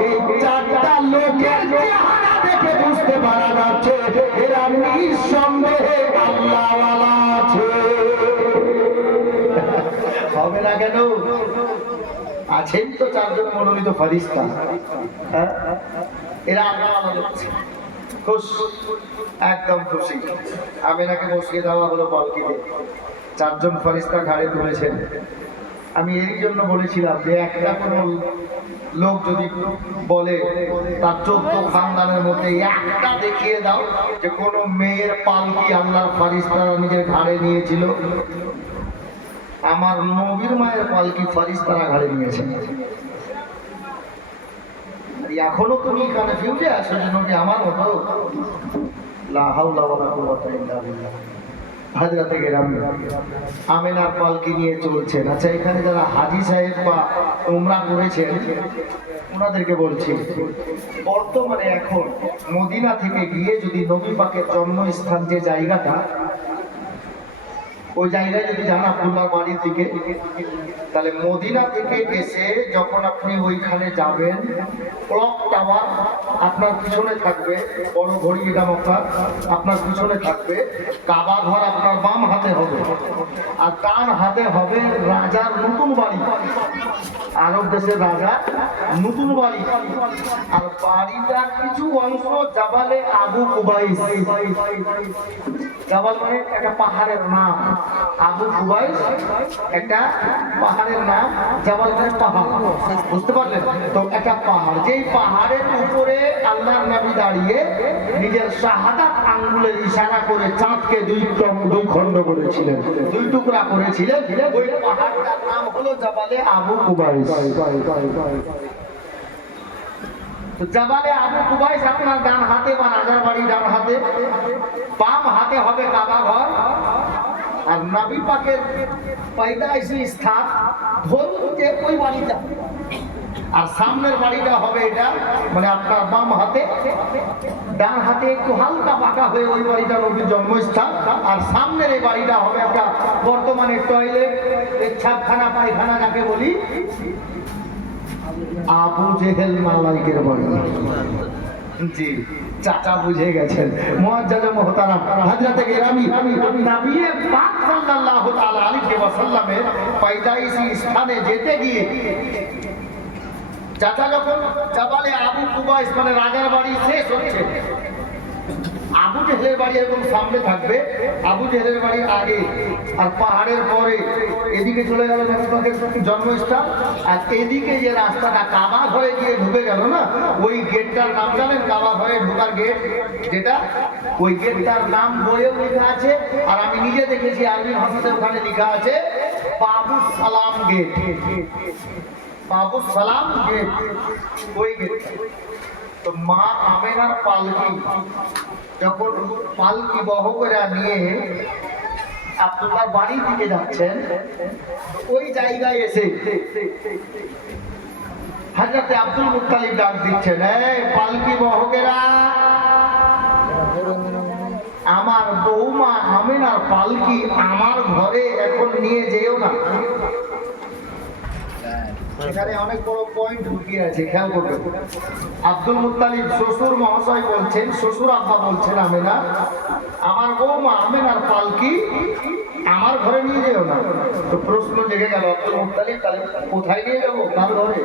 এই চারটা লোকের চেহারা দেখে বুঝতে পারা যাচ্ছে এরা নিঃসন্দেহে আল্লাহওয়ালা আছে। হবে না কেন? আছেন তো চারজন মনোনীত ফেরেশতা, এরা আল্লাহওয়ালা লোক, খুশি, একদম খুশি। আমিনাকে বসিয়ে দেওয়া হলো পালকিতে, চারজন ফেরেশতা ঘাড়ে তুলেছেন। আমি এই জন্য বলেছিলাম যে একটা কোনো লোক যদি বলে তার 14 খানদানের মধ্যে একটা দেখিয়ে দাও যে কোনো মেয়ের পালকি আল্লাহর ফেরেশতারা নিজের ঘাড়ে নিয়েছিল, আমার নবীর মায়ের পালকি ফেরেশতারা ঘাড়ে নিয়েছে। এখনো তুমি কনফিউজে আছো যে নবী আমার মতো, লা হাওলা ওয়ালা কুওয়াতা ইল্লা বিল্লাহ। হযরতে গেরামি আমিনার পালকি নিয়ে চলছেন। আচ্ছা, এখানে যারা হাজী সাহেব বা উমরা করেছেন ওনাদেরকে বলছি, বর্তমানে এখন মদিনা থেকে গিয়ে যদি নবী পাকের জন্মস্থান যে জায়গাটা, ওই জায়গায় যদি যান আব্দুল্লাহর বাড়ির দিকে, তাহলে মদিনা থেকে এসে যখন আপনি ওইখানে যাবেন, ক্লক টাওয়ার আপনার পিছনে থাকবে, বড় ঘড়ি এটা মক্কা আপনার পিছনে থাকবে, কাবা ঘর আপনার বাম হাতে হবে, আর ডান হাতে হবে রাজার নতুন বাড়ি, আরব দেশের রাজা নতুন বাড়ি। আর বাড়িটা কিছু অংশ জাবালে আবু কুবাইস, জাবাল মানে একটা পাহাড়ের নাম, আবু কুবাইস একটা পাহাড়ের নাম, জাবাল মানে পাহাড়, বুঝতে পারলেন তো? একটা পাহাড়, যেই পাহাড়ের উপরে আল্লাহর নবী দাঁড়িয়ে নিজের শাহাদাত আঙ্গুলের ইশারা করে চাঁদকে দুই খণ্ড করেছিলেন, দুই টুকরা করেছিলেন, ওই পাহাড়টার নাম হলো জাবালে আবু কুবাইস। জাবালে আবু কুবাইস আপনার ডান হাতে বা রাজার বাড়ি ডান হাতে, বাম হাতে হবে কাবা ঘর, আর নবী পাকের পয়দাইশি স্থান ধরুন যে ওই বাড়িটা, আর সামনের বাড়িটা হবে এটা, মানে আপনার বাম হাতে, ডান হাতে একটু হালকা পাকা হয়ে ওই বাড়িটা নবীর জন্মস্থান, আর সামনের এই বাড়িটা হবে একটা বর্তমানে টয়লেট, ছাপখানা, পায়খানা যাকে বলি, আবু জেহেল মালাইকের বাড়ি। জি, চাচা বুঝে গেছেন। মুআজ্জাজ মুহতারাম হযরতে গেরামি নবী পাক সাল্লাল্লাহু তাআলা আলাইহি ওয়াসাল্লামের পয়দাইশি স্থানে যেতে গিয়ে চাচা যখন জাবালে আবু কুবাইস মানে রাজার বাড়ি শেষ হচ্ছে, আবু জেহেলের বাড়ি এরকম সামনে থাকবে, আবু জেহেলের বাড়ি আগে, আর পাহাড়ের পরে এদিকে চলে গেল নবী পাকের জন্মস্থান, আর এদিকে যে রাস্তাটা কাবা ঘরে গিয়ে ঢুকে গেল না, ওই গেটটার নাম জানেন? কাবা ঘরে ঢোকার গেট যেটা, ওই গেটটার নাম বইয়েও লেখা আছে, আর আমি নিজে দেখেছি আরবি ভাষাতে ওখানে লেখা আছে বাবুস সালাম গেট, বাবুস সালাম গেট, ওই গেট। তো মা আমেনার পালকি যখন পালকি বহ করে নিয়ে আব্দুল্লাহর বাড়ির দিকে যাচ্ছেন, ওই জায়গায় এসে হযরতে আব্দুল মুত্তালিব ডাক দিচ্ছেন, এই পালকি বহকেরা, আমার বৌমা আমেনার পালকি আমার ঘরে এখন নিয়ে যেও না। এখানে অনেক বড় পয়েন্ট ঢুকিয়ে আছে, খেয়াল করবেন। আব্দুল মুত্তালিব শ্বশুর মহাশয় বলছেন, শ্বশুর আব্বা বলছেন আমেনা, আমার বৌমা আমেনার পালকি আমার ঘরে নিয়ে যেও না। তো প্রশ্ন জেগে গেল, আব্দুল মুত্তালিব তাহলে কোথায় নিয়ে যাবো, কার ঘরে?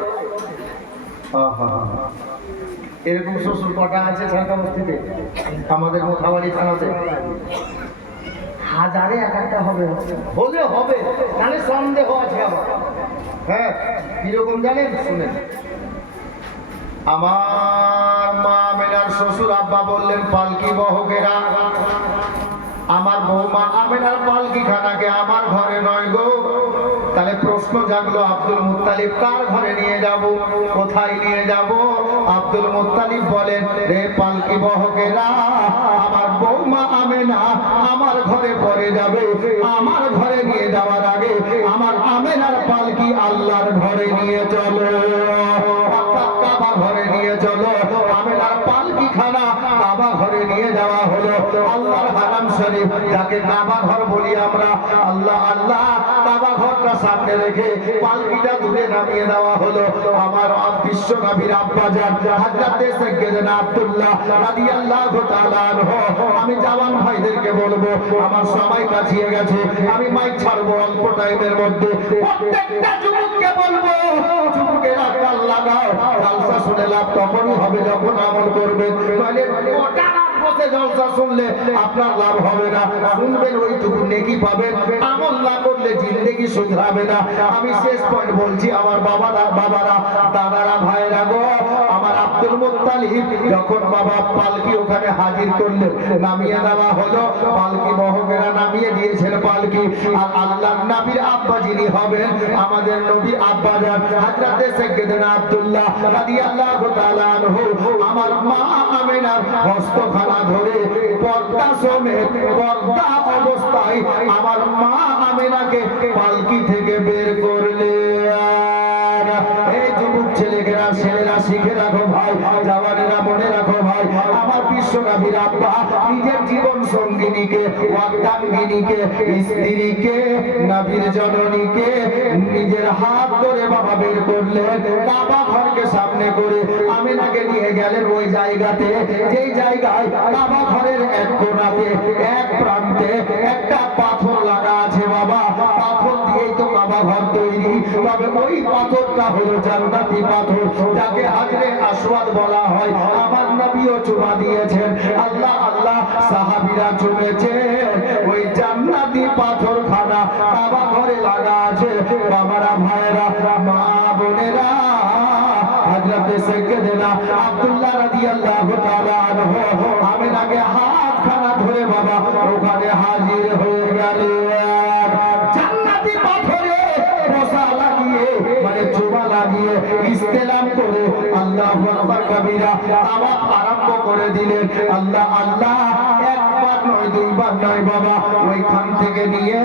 এরকম শ্বশুর কটা আছে ছাড়কা বস্তিতে, আমাদের মোথাবাড়ি থানাতে? হাজারে এক একটা হবে, হলে হবে, মানে সন্দেহ আছে আবার। হ্যাঁ, কিরকম জানেন? শুনেন। আমার মা মেনার শ্বশুর আব্বা বললেন, পালকি বহকেরা, আমার বৌমা আমেনার পালকি খানাকে আমার ঘরে নয় গো। তাহলে প্রশ্ন জাগলো, আব্দুল মুত্তালিব কার ঘরে নিয়ে যাব, কোথায় নিয়ে যাব? আব্দুল মুত্তালিব বলেন, রে পালকি বহকেরা, আমার বৌমা আমেনা আমার ঘরে পরে যাবে। আমার ঘরে নিয়ে যাওয়ার আগে আমার আমেনার পালকি আল্লাহর ঘরে নিয়ে চলো, কাবা ঘরে নিয়ে চলো। আমেনার পালকি খানা কাবা ঘরে নিয়ে যাওয়া হলো। আল্লাহর হারাম শরীফ, যাকে কাবা ঘর বলি আমরা, আল্লাহ আল্লাহ, কাবা ঘরটা সামনে রেখে পালকিটা দূরে নামিয়ে দেওয়া হলো। আমার বিশ্ব নবীর আব্বাজান হযরত সাইয়েদনা আব্দুল্লাহ রাদিয়াল্লাহু তাআলা আনহু, আমি জওয়ান ভাইদেরকে বলবো, আমার সময় কাছিয়ে গেছে, আমি মাইক ছাড়বো অল্প টাইমের মধ্যে। প্রত্যেকটা যুবককে বলবো, যুবকেরা কাল লাগাও, জালসা শুনে লাভ তখনই হবে যখন আমল করবেন। মানে গোটা রাত বসে জলসা শুনলে আপনার লাভ হবে না। শুনবেন ওইটুকু নেকি পাবেন, আমল না করলে জিন্দেগি শুধরাবে না। আমি শেষ পয়েন্ট বলছি, আমার বাবারা, দাদারা, ভাইরা গো, আমার আব্দুল মুত্তালিব যখন বাবা পালকি ওখানে হাজির করলেন, নামিয়ে দেওয়া হলো। পালকি বহকেরা নামিয়ে দিয়েছেন পালকি। আর আল্লাহর নবীর আব্বা যিনি হবেন, আমাদের নবীর আব্বা যান হযরত সাইয়েদনা আব্দুল্লাহ রাদিয়াল্লাহু তাআলা আনহু, আমার মা আমেনার হস্তখানা ধরে পর্দা সমেত, পর্দা অবস্থায় আমার মা আমেনাকে পালকি থেকে বের করলেন। এই যুবক ছেলেরা শিখে রাখো ভাই, জওয়ানেরা মনে রাখো ভাই, আমার বিশ্ব নবীর আব্বা নিজের জীবন সঙ্গিনীকে, ওয়াক্তাঙ্গিনীকে, স্ত্রীকে, নবীর জননীকে নিজের হাত ধরে বাবা বের করলেন, কাবা ঘরকে সামনে করে আমিনাকে নিয়ে গেলেন ওই জায়গাতে, যেই জায়গায় কাবা ঘরের এক কোণাতে, এক প্রান্তে একটা পাথর লাগা আছে। বাবা, পাথর দিয়েই তো কাবা ঘর তৈরি, তবে ওই পাথরটা হলো জান্নাতি পাথর, যাকে হাজরে আসওয়াদ বলা হয়। আমার নবীও চুমা দিয়েছেন, আল্লাহ আল্লাহ, সাহাবীরা চুমেছেন। ওই জান্নাতি পাথর খানা কাবা ঘরে লাগা আছে। বাবারা, ভাইরা, মা বোনেরা, হযরত সাইয়েদনা আব্দুল্লাহ রাদিয়াল্লাহু তাআলা আনহু আমিনাকে হাতখানা ধরে বাবা ওখানে হাজির হয়ে গেলেন। জান্নাতি পাথরে বসা লাগিয়ে, মানে চুমা লাগিয়ে ইস্তেলাম করে আল্লাহু আকবার কবিরা তাওয়াফ আরম্ভ করে দিলেন। আল্লাহ আল্লাহ, একবার নয়, দুইবার নয় বাবা, ওইখান থেকে নিয়ে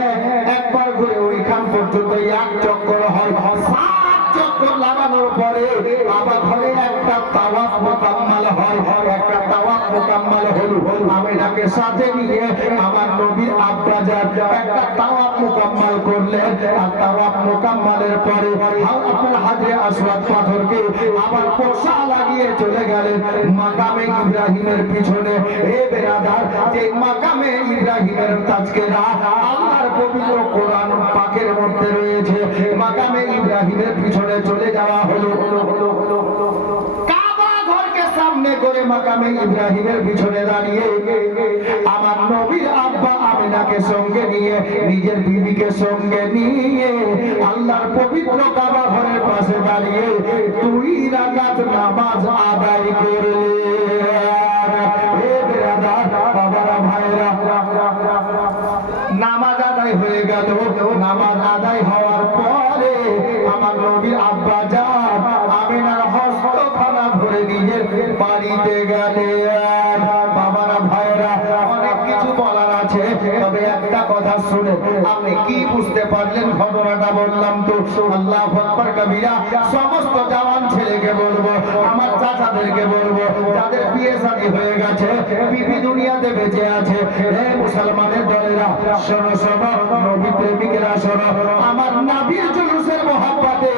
একবার ঘুরে ওইখান পর্যন্ত এক চক্কর হয়। চক্কর লাগানোর পরে কাবা ঘরে একটা তাওয়াফ মুকাম্মাল হয়। একটা তাওয়াফ মুকাম্মাল হলো, আমিনাকে সাথে নিয়ে আমার নবীর আব্বা যান একটা তাওয়াফ মুকাম্মাল করলেন। আর তাওয়াফ মুকাম্মালের পরে আপনার হাজরে আসওয়াদ পাথরকে আবার পোষা লাগিয়ে চলে গেলেন মাকামে ইব্রাহিমের পিছনে। হে বেরাদার, যে মাকামে ইব্রাহিমের তাজকেরা আল্লাহর পবিত্র কোরআন পাকের মধ্যে রয়েছে, মাকামে ইব্রাহিমের পিছনে চলে যাওয়া হলো। কাবা ঘরকে সামনে করে মাকামে ইব্রাহিমের পিছনে দাঁড়িয়ে আমার নবীর আব্বা আমিনাকে সঙ্গে নিয়ে, নিজের বিবিকে সঙ্গে নিয়ে আল্লাহর পবিত্র কাবা ঘরের পাশে দাঁড়িয়ে 2 রাকাত নামাজ আদায় করলেন। হে বেরাদার, বাবারা, ভাইরা, নামাজ আদায় হয়ে গেল। নামাজ আদায় হওয়ার পরে আমার নবীর আব্বা যান আমিনার হস্তখানা ধরে নিজের বাড়িতে গেলেন। বাবারা, ভাইরা, অনেক কিছু বলার আছে, তবে একটা কথা শুনে আপনি কি বুঝতে পারলেন ঘটনাটা বললাম তো। আল্লাহু আকবার কবিরা। সমস্ত জওয়ান ছেলেকে বলবো, আমার চাচাদেরকে বলবো, যাদের বিয়ে শাদী হয়ে গেছে, বিবি দুনিয়াতে বেঁচে আছে, হে মুসলমানের দলেরা, শোনো শোনো, নবী প্রেমিকেরা শোনো, আমার নবীর জুলুসের মহব্বতে,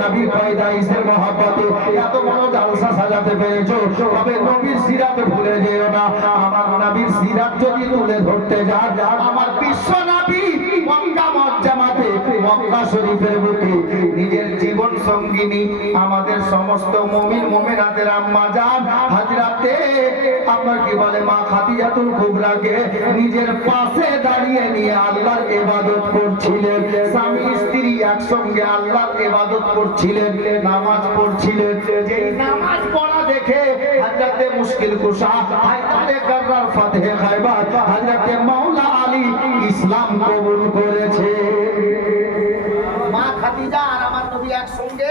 নবীর পয়দাইশের মহব্বতে এত বড় জালসা সাজাতে পেরেছো, তবে নবীর সিরাত ভুলে যেও না। আমার নবীর সিরাত যদি তুলে ধরতে যান, আমার বিশ্ব নবী মক্কা মুআজ্জামাতে, মক্কা শরীফের বুকে নিজের জীবন জীবন সঙ্গিনী আমাদের সমস্ত মুমিন মুমিনাতের আম্মা জান হযরতে আপনার কি বলে মা খাদিজাতুল কুবরাকে নিজের পাশে দাঁড়িয়ে নিয়ে আল্লাহর ইবাদত করছিলেন। স্বামী স্ত্রী একসঙ্গে আল্লাহর ইবাদত করছিলেন, নামাজ পড়ছিলেন। যেই নামাজ পড়া দেখে হযরতে মুশকিল কুশা হায়দারে গাররার ফাতহে খায়বার হযরতে মাওলা আলী ইসলাম কবুল করেছে। মা খাদিজা আর আমার নবী একসঙ্গে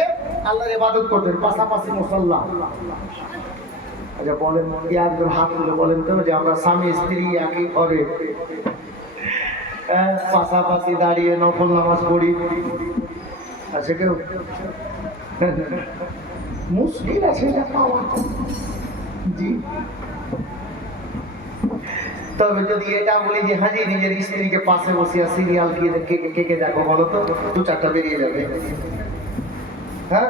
আল্লাহর ইবাদত করতেন, পাশাপাশি মুসাল্লা। আচ্ছা বলেন, কি একজন হাত তুলে বলেন তো যে আমরা স্বামী স্ত্রী একই ঘরে পাশাপাশি দাঁড়িয়ে নফল নামাজ পড়ি? আছে কেউ? মুশকিল আছে এটা পাওয়া। জি, তবে যদি এটা বলি যে হাজি নিজের স্ত্রীকে পাশে বসিয়া সিরিয়াল কে দেখো বলো তো, দু চারটা বেরিয়ে যাবে। হ্যাঁ,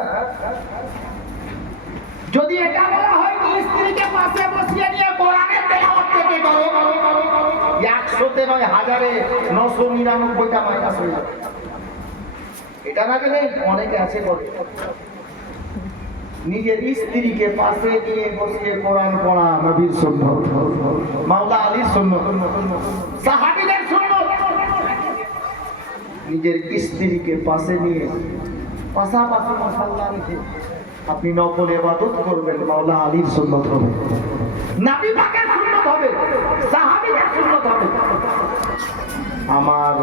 যদি এটা বলা হয় যে স্ত্রীকে পাশে বসিয়ে নিয়ে কোরআনের তেলাওয়াত করতে পারো, 100তে নয় 1000-এ 999টা মাইনাস হয়ে যাবে। এটা না গেলে অনেকে আছে বলে নিজের স্ত্রীকে পাশে নিয়ে বসিয়ে কোরআন পড়া নবীর সুন্নাত, মাওলা আলীর সুন্নাত, সাহাবীদের সুন্নাত। নিজের স্ত্রীকে পাশে নিয়ে পাশাপাশি মুসাল্লা রেখে আপনি নফল ইবাদত করবেন, মাওলা আলীর সুন্নাত হবে, নবী পাকের সুন্নাত হবে, সাহাবীদের সুন্নাত হবে। আমার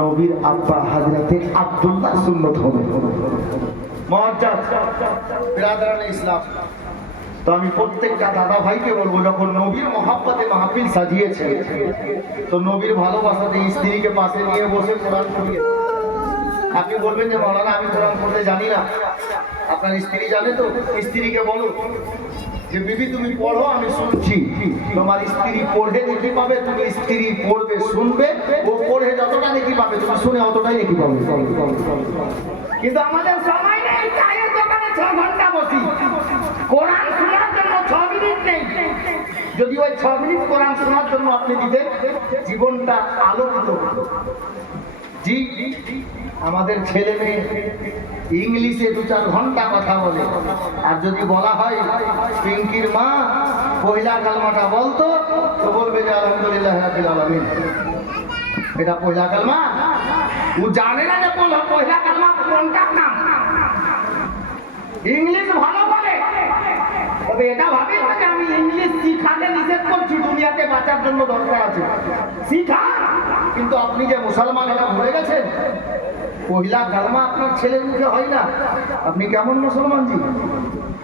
নবীর আব্বা হযরতে আব্দুল্লাহ সুন্নাত হবে। মুআজ্জাজ বিরাদরানে ইসলাম, তো আমি প্রত্যেকটা দাদা ভাইকে বলবো, যখন নবীর মহাব্বতে মাহফিল সাজিয়েছে তো নবীর ভালোবাসাতে স্ত্রীকে পাশে নিয়ে বসে কোরআন পড়িয়ে। আপনি বলবেন যে মাওলানা আমি কোরআন পড়তে জানি না, আপনার স্ত্রী জানে তো? স্ত্রীকে বলো যে বিবি তুমি পড়ো, আমি শুনছি। তোমার স্ত্রী পড়ে নেকি পাবে, তুমি স্ত্রী পড়বে শুনবে, ও পড়ে যতটা নেকি পাবে তুমি শুনে অতটাই নেকি পাবে। কিন্তু আমাদের সময় নেই, চায়ের দোকানে 6 ঘন্টা বসি, কোরআন শোনার জন্য 6 মিনিট নেই। যদি ওই 6 মিনিট কোরআন শোনার জন্য আপনি দিতেন, জীবনটা আলোকিত হতো। জি, আমাদের ছেলে মেয়ে ইংলিশে 2-4 ঘন্টা কথা বলে, আর যদি বলা হয় পিঙ্কির মা পয়লা কালমাটা বলতো, তো বলবে যে আলহামদুলিল্লাহ রাব্বিল আলামিন। এটা পয়লা কালমা, ও জানে না যে পয়লা কালমা কোনটার নাম। ইংলিশ ভালো বলে, তবে এটা ভাবি না যে আমি ইংলিশ শিখাতে নিষেধ করছি, দুনিয়াতে বাঁচার জন্য দরকার আছে, শিখা। কিন্তু আপনি যে মুসলমান এটা ভুলে গেছেন, পহিলা কালমা আপনার ছেলের মুখে হয় না, আপনি কেমন মুসলমান জি?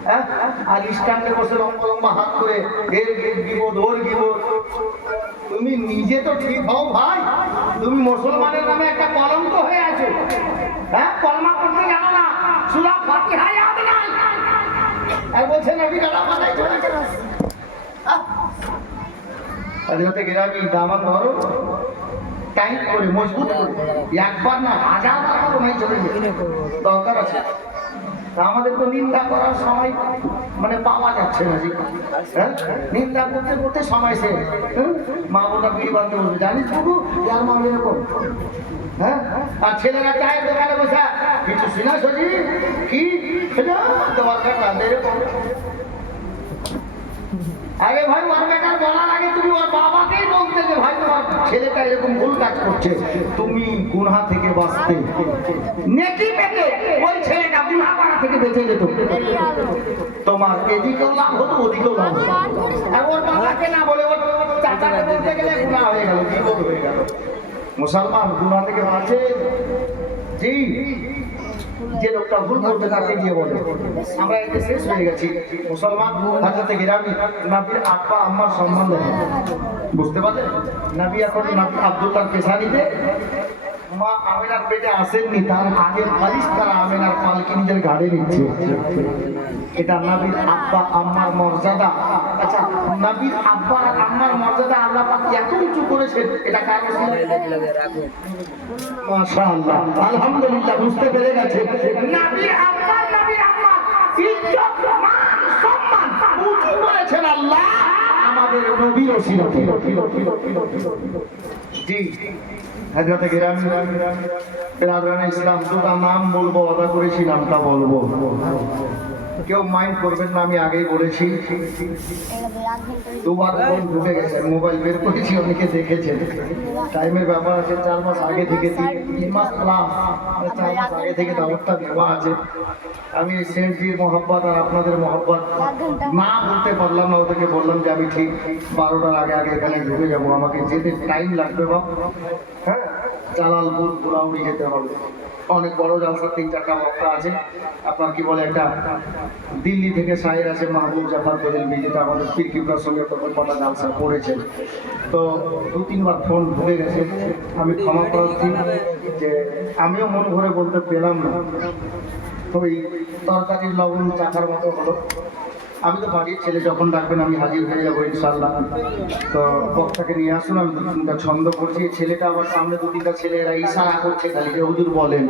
হ্যাঁ, আর স্ট্যান্ডে বসে লম্বা লম্বা হাত করে এর গিবত ওর গিবত। তুমি নিজে তো ঠিক হও ভাই, তুমি মুসলমানের নামে একটা কলঙ্ক হয়ে আছো। হ্যাঁ, কলমা পড়তে জানো না, সূরা ফাতিহা ইয়াদ নাই, আর বলছেন নবী কালাম বানাই চলেছে। হযরতে গিরামি দামান ধরো টাইট করে মজবুত করে, একবার না 1000বার নাই চলে দরকার আছে। আমাদের তো নিন্দা করার সময় মানে পাওয়া যাচ্ছে না, হ্যাঁ, নিন্দা করতে করতে সময় শেষ। মা বোনরা বিড়ি বাঁধতে বলবে, জানিস বাবু যার মা এরকম। হ্যাঁ, আর ছেলেরা চায়ের দোকানে বসা কিছু শুনা সজি কি তোমার কাটা এরকম। আরে ভাই, ওর বেটার বলার আগে তুমি ওর বাবাকেই বলতে যে ভাই তোমার ছেলেটা এরকম ভুল কাজ করছে, তুমি গুনাহ থেকে বাঁচতে, নেকি পেতে ওই ছেলেটা গুনাহ করা থেকে বেঁচে যেত, তোমার এদিকেও লাভ হতো ওদিকেও লাভ হতো। আর ওর বাবাকে না বলে ওর চাচাকে বলতে গেলে গুনাহ হয়ে গেল, বিপদ হয়ে গেল। মুসলমান গুনাহ থেকে বাঁচে জি, যে লোকটা ভুল করবে তাকে গিয়ে বলে। আমরা এতে শেষ হয়ে গেছি। মুসলমান হযরতে গিরামি নবীর আব্বা আম্মার সম্মান দেখেন, বুঝতে পারলেন? নবী এখন নবী আব্দুল্লাহর পেশানিতে মা আমেনার পেটে আসেননি, তার আগে ফারিস্তারা আমেনার পালকি নিজের ঘাড়ে নিচ্ছে। এটা নবীর আব্বা আম্মার মর্যাদা। আচ্ছা, নবীর আব্বা আর আম্মার মর্যাদা আল্লাহ পাক এত উঁচু করেছেন, এটা কার কাছে? মাশাআল্লাহ, আলহামদুলিল্লাহ, বুঝতে পেরে গেছে। নবীর আব্বা নবীর আম্মা ইজ্জত মান সম্মান উঁচু করেছেন আল্লাহ। আমাদের নবীর ওসিলাতে জি হযরত গিরামি বিরাদরানে ইসলাম দুটো নাম বলবো, আদা করেছি নামটা বলবো, কেউ মাইন্ড করবেন না, আমি আগেই বলেছি। দুবার ফোন ঢুকে গেছে, মোবাইল বের করেছি, অনেকে দেখেছেন। টাইমের ব্যাপার আছে, 4 মাস আগে থেকে 3 মাস প্লাস 4 মাস আগে থেকে দাওয়াতটা দেওয়া আছে। আমি সেন্টজির মোহাব্বত আর আপনাদের মোহাব্বত না বলতে পারলাম না, ওদেরকে বললাম যে আমি ঠিক 12টার আগে আগে এখানে ঢুকে যাবো, আমাকে যেতে টাইম লাগবে বাপ। হ্যাঁ, জালালপুর পুরাউড়ি যেতে হবে, অনেক বড় জালসা, 3-4টা বক্তা আছে। আপনার কি বলে, একটা দিল্লি থেকে সাইর আছে মাহবুব জাফর বেরেলভি, যেটা আমাদের পীর কিবলার সঙ্গে কটা জালসা করেছে। তো 2-3 বার ফোন ঢুকে গেছে, আমি ক্ষমা প্রার্থী যে আমিও মন ভরে বলতে পেলাম না। ওই তরকারির লবণ চাখার মতো হলো। আমি তো বাড়ির ছেলে, যখন ডাকবেন আমি হাজির হয়ে যাবো ইনশাল্লাহ। তো বক্তাকে নিয়ে আসুন, আমি 2-3টা ছন্দ করছি। এই ছেলেটা আমার সামনে 2-3টা ছেলে, এরা ইশারা করছে খালি যে হুজুর বলেন,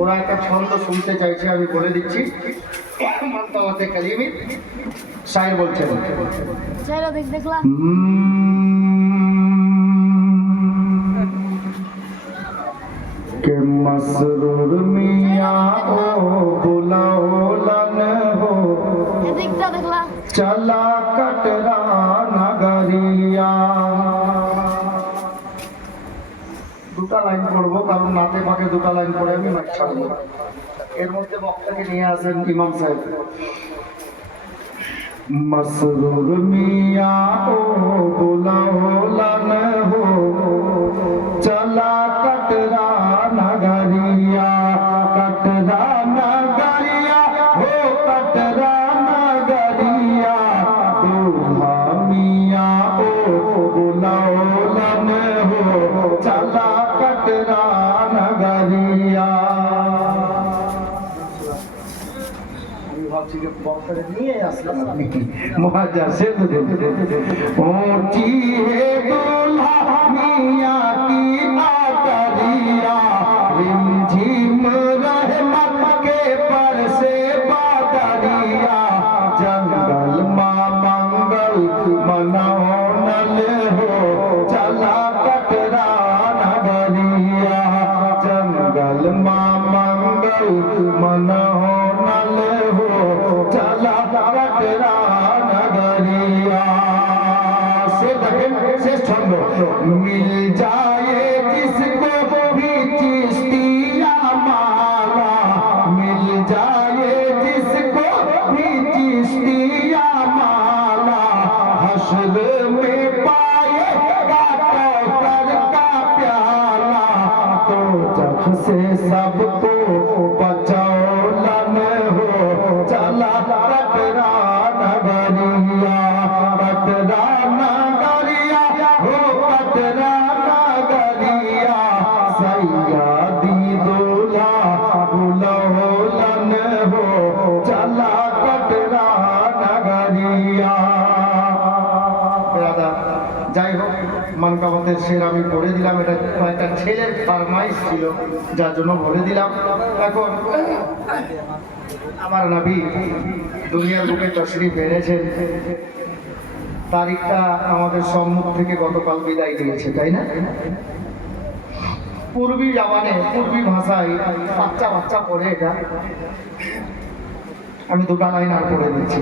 ওরা একটা ছন্দ শুনতে চাইছে, আমি বলে দিচ্ছি। মান্তাওয়াতে কালিমি শায়ের বলছেন, দেখলাম के मसरूर मियाँ ओ बुलाओलन हो, দেখলাম चला कटरा नगरिया। দুটা লাইন পড়বো, কারণ নাতে পাকে দুটা লাইন পড়ে আমি মাইক ছাড়বো। এর মধ্যে বক্তাকে নিয়ে আসেন ইমাম সাহেব। मसरूर मियाँ ओ बुलाओलन हो, चला कटरा नगरिया। कटरा नगरिया हो, कटरा नगरिया। दूल्हा मियाँ ओ बुलाओलन हो, चला कटरा नगरिया। ऊंची है दूल्हा मियाँ की आतरिया, रिमझिम रहमत के बरसे बादरिया। जंगल माँ मंगल मनोनल हो, चला कटरा नगरिया। जंगल माँ मंगल मनोनल हो, चला कटरा नगरिया। से छंद मिल जाए जिसको भी चिश्तिया माला, मिल जाए जिसको भी चिश्तिया माला। हश्र में पाएगा कौसर का प्याला, तो जख से सबको बचौलन हो, चला कटरा नगरिया। कटरा नगरिया हो, कटरा नगरिया। सैयदी दूल्हा बुलाओलन हो, चला कटरा नगरिया। যাই হোক, মানকাবাতের শের আমি পড়ে দিলাম। এটা একটা ছেলের ফরমাইশ ছিল, যার জন্য বলে দিলাম। এখন আমার নবী দুনিয়ার বুকে তশরিফ এনেছেন, তারিখটা আমাদের সম্মুখ থেকে গতকাল বিদায় দিয়েছে, তাই না? পূর্বী জামানে, পূর্বী ভাষায় বাচ্চা বাচ্চা পড়ে এটা। আমি দুটা লাইন আর পড়ে দিচ্ছি।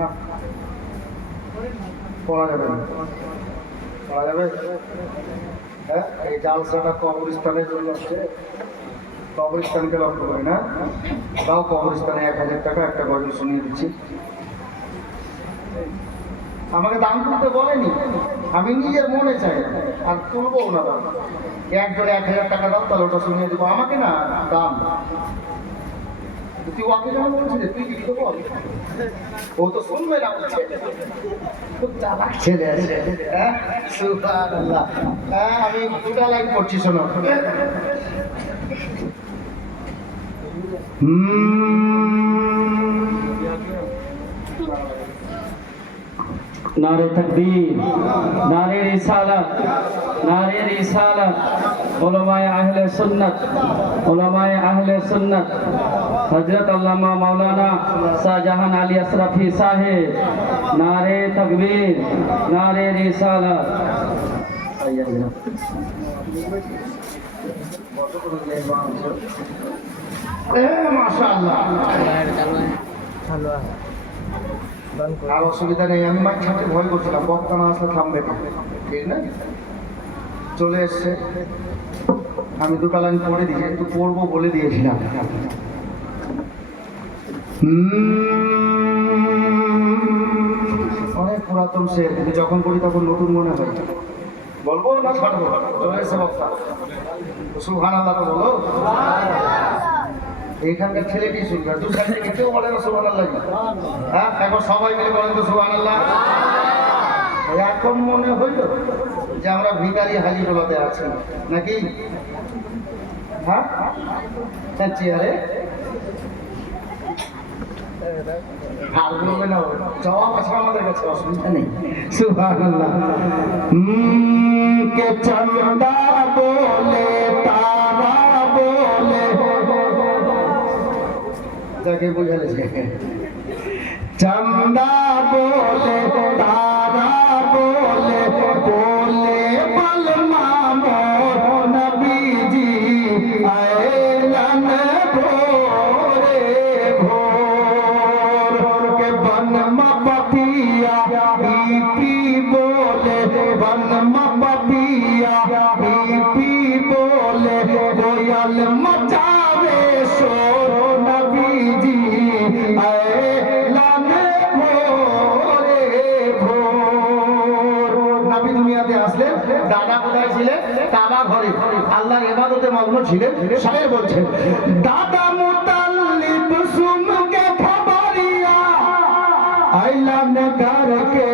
না, পড়া যাবে না, পড়া যাবে। হ্যাঁ, এই জালসাটা কবরস্থানের জন্য হচ্ছে, কবরস্থানকে লক্ষ্য করে না। তাও কবরস্থানে 1000 টাকা একটা গজল শুনিয়ে দিচ্ছি। আমাকে দান করতে বলেনি, আমি নিজের মনে চাই, আর তুলবো না দাম। এক জোড়ে 1000 টাকা দাও, তাহলে ওটা শুনিয়ে দেবো। আমাকে না দাম, তুই ওকে কেন বলছিস? তুই কি দিতে বল, ও তো শুনবে না, খুব চালাক ছেলে আছে। হ্যাঁ, সুবহানাল্লাহ। হ্যাঁ, আমি দুটা লাইন পড়ছি, শোনো। नारे तकबीर, नारे रिसालत, नारे रिसालत। उलमाए अहले सुन्नत, उलमाए अहले सुन्नत। हजरत अल्लामा मौलाना शाहजहां अली अशरफी साहेब, नारे तकबीर, नारे रिसालत। মাশাআল্লাহ, আর অসুবিধা নেই। আমি মাইক ছাড়তে ভয় করছিলাম, বক্তা না আসলে থামবে না, ঠিক না? চলে এসছে, আমি দুটো লাইন পড়ে দিই, একটু পড়বো বলে দিয়েছিলাম। অনেক পুরাতন সে, যখন পড়ি তখন নতুন মনে হয়। বলবো না ছাড়বো? চলে এসছে বক্তা, সুবহানাল্লাহ তো বলো। এইখানকার ছেলে কি শুনবে? দু সাইড থেকে কেউ বলে না সুবহানাল্লাহ? হ্যাঁ, এখন সবাই মিলে বলেন তো সুবহানাল্লাহ। এখন মনে হইল যে আমরা ভিখারি হাজিটোলাতে আছি নাকি? হ্যাঁ, চেয়ারে আর বলবে না, জবাব আছে আমাদের কাছে, অসুবিধা নেই। সুবহানাল্লাহ। কে চন্দা বলে তারা বলে, যাকে বুঝালে চন্দা বলে তারা বলে, বলে বলমা মোর নবীজি আইলান ভোরে ভোর, কে বনমা পাপিয়া বিপি বলে, বনমা পাপিয়া বিপি বলে, গোয়াল মচাবে শোর নবীজি আইলান ভোরে ভোর। নবী দুনিয়াতে আসলেন, দাদা কোথায় ছিলেন? কাবা ঘরে আল্লাহর ইবাদতে মগ্ন ছিলেন। শায়ের বলছেন, দাদা মুতাল্লিব সুমকে খবরিয়া আইলান ঘরকে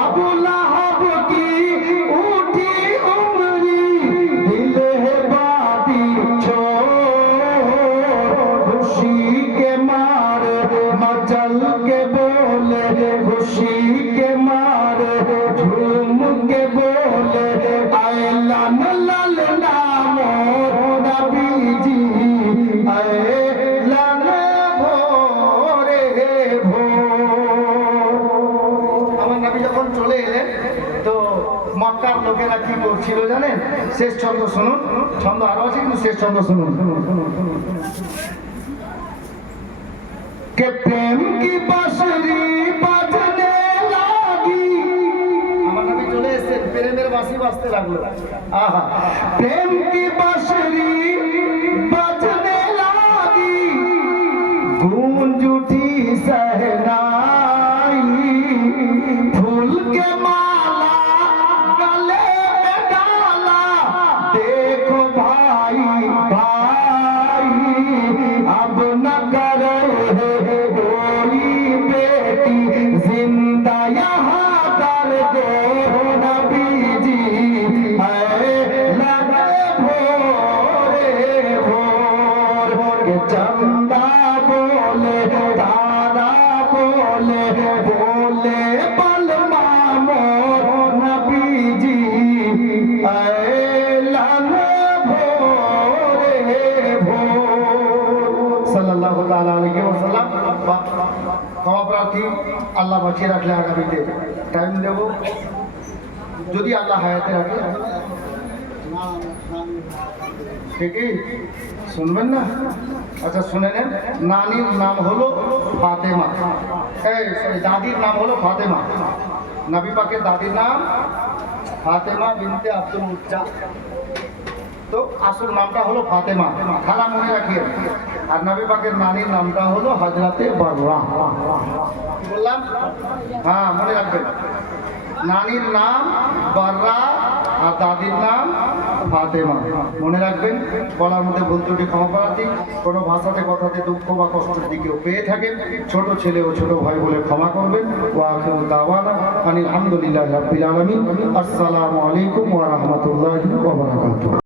আবু লাহাব কি উঠি উমরি, দিলে বাদি ছোর, খুশি के मारे मचल के बोले, खुशी के मारे झूम के बोले, आयलान लाल नाम नबीजी आयलान भोरे भोर। আমার নবী যখন চলে এলেন তো মক্কার লোকেরা কি করছিল জানেন? শেষ ছন্দ শুনুন, ছন্দ আরো আছে কিন্তু শেষ ছন্দ শুনুন। के प्रेम की बांसुरी बाजने लगी, আমার নবী চলে এসেছেন, প্রেমের বাঁশি বাজতে লাগলো। আহা, प्रेम की बांसुरी बाजने लगी, गूंज उठी सहनाई, फूल के माला गले में डाला, देखो भाई भाई अब न करे कोई बेटी जिंदा यहाँ कर दो नबीजी ऐलान भोरे भोर, के चंदा बोले तारा बोले, बोले बलमा मोर नबीजी ऐलान भोरे भोर। সাল্লাল্লাহু তাআলা আলাইহি ওয়াসাল্লাম। ক্ষমা প্রার্থী, আল্লাহ বাঁচিয়ে রাখলে আগামীতে টাইম দেব, যদি আল্লাহ হায়াতে রাখে। ঠিকই শুনবেন না? আচ্ছা শুনে নেন। নানির নাম হলো ফাতেমা, সরি দাদির নাম হলো ফাতেমা। নবী পাকের দাদির নাম ফাতেমা বিনতে আব্দুল উজ্জা, তো আসল নামটা হলো ফাতেমা, খালা মনে রাখিয়ে। আর নবী পাকের নানির নামটা হলো হযরতে বাররা। কি বললাম? হ্যাঁ, মনে রাখবেন। নানির নাম বাররা আর দাদির নাম ফাতেমা, মনে রাখবেন। বলার মধ্যে ভুল ত্রুটি ক্ষমা প্রার্থী। কোনো ভাষাতে কথাতে দুঃখ বা কষ্টের দিকেও পেয়ে থাকেন, ছোট ছেলে ও ছোট ভাই বলে ক্ষমা করবেন। ওয়া আখিরু দাওয়ানা আনিল হামদুলিল্লাহি রাব্বিল আলামিন। আসসালামু আলাইকুম ওয়া রাহমাতুল্লাহি ওয়া বারাকাতুহু।